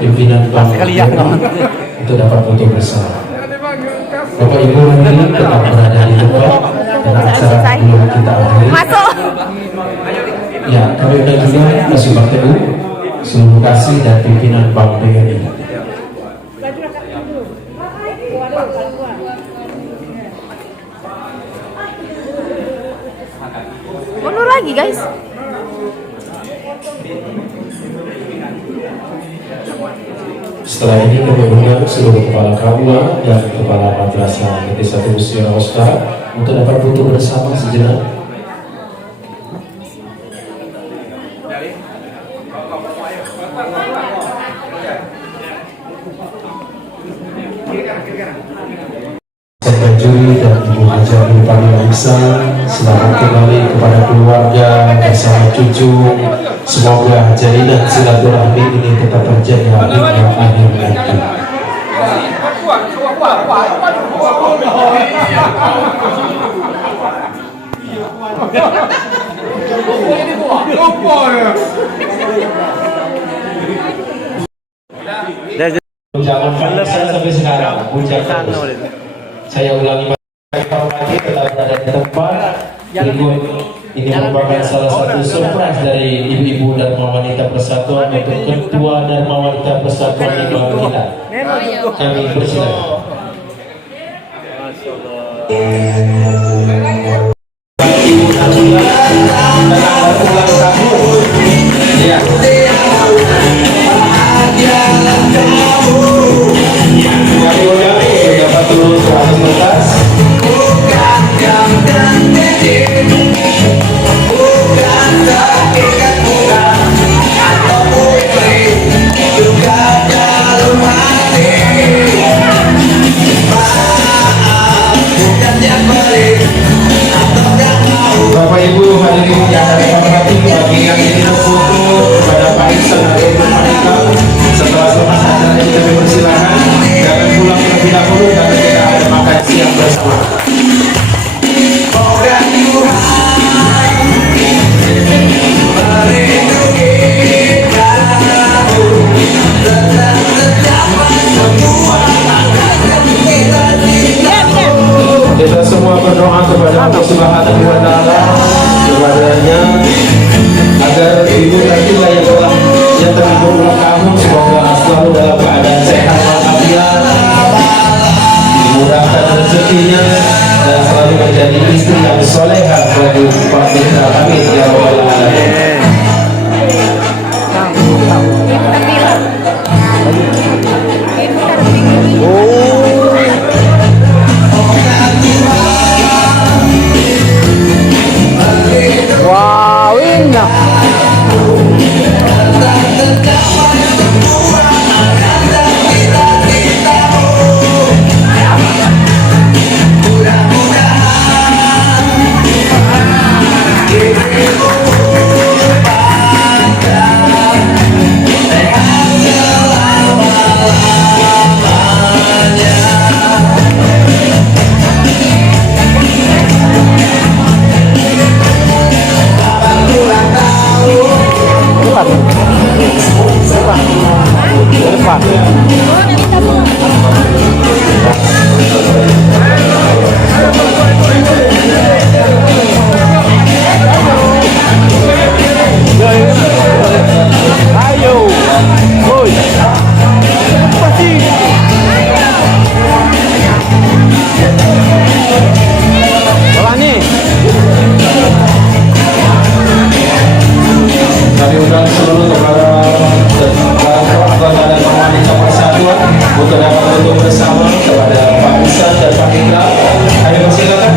pimpinan Bank BRI untuk dapat foto bersama. Bapak Ibu nanti tetap berada di tempat karena acara belum kita akhiri. Ya, kami undang juga Kasubag TU, seluruh kasih dan pimpinan Bank BRI. Mundur lagi guys. Setelah ini kami undang seluruh kepala KUA dan kepala madrasah PT Satu Muslimat Oscar untuk dapat foto bersama sejenak. Saya Juli dan Ibu Haja Pali Alisa, selamat kembali kepada keluarga bersama cucu. Semoga jalinan silaturahmi ini tetap terjaga hingga akhir nanti. Jangan saya sampai sekarang, ucapkan. Saya ulangi lagi, tetap berada di tempat. Ini merupakan salah satu surprise dari Ibu-Ibu Dharma Wanita Persatuan untuk Ketua Dharma Wanita Persatuan di bawah kita. Kami persilakan. Ibu Nadila dan ulang tahun. Ya. Kami ulang dapat turun ke atas pentas. Bapak Ibu hadirin yang ada hormati, bagi yang ingin foto kepada Pak Iksan dan Ibu Monika, setelah selesai acara ini kami persilakan jangan pulang terlebih dahulu karena kita ada makan siang bersama. Kita semua berdoa kepada Allah Subhanahu wa Ta'ala kepadanya agar ibu tercinta yang telah berulang tahun semoga selalu dalam keadaan sehat walafiat, dimudahkan rezekinya dan selalu menjadi istri yang solehah bagi Pak Mitra kami ya Rabbal Alamin. Wow, indah. Kami undang seluruh kepada anggota dan wanita persatuan untuk dapat foto bersama kepada Pak Ustaz dan Pak Indra. Kami persilakan.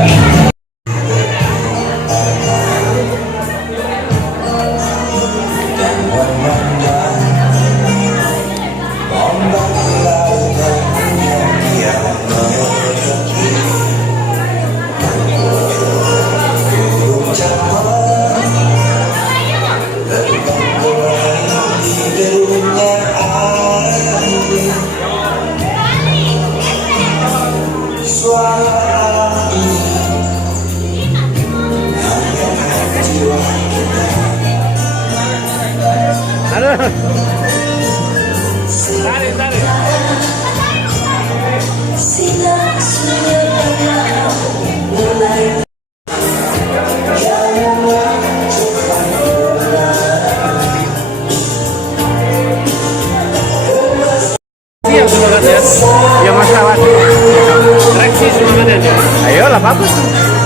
Ayolah bagus.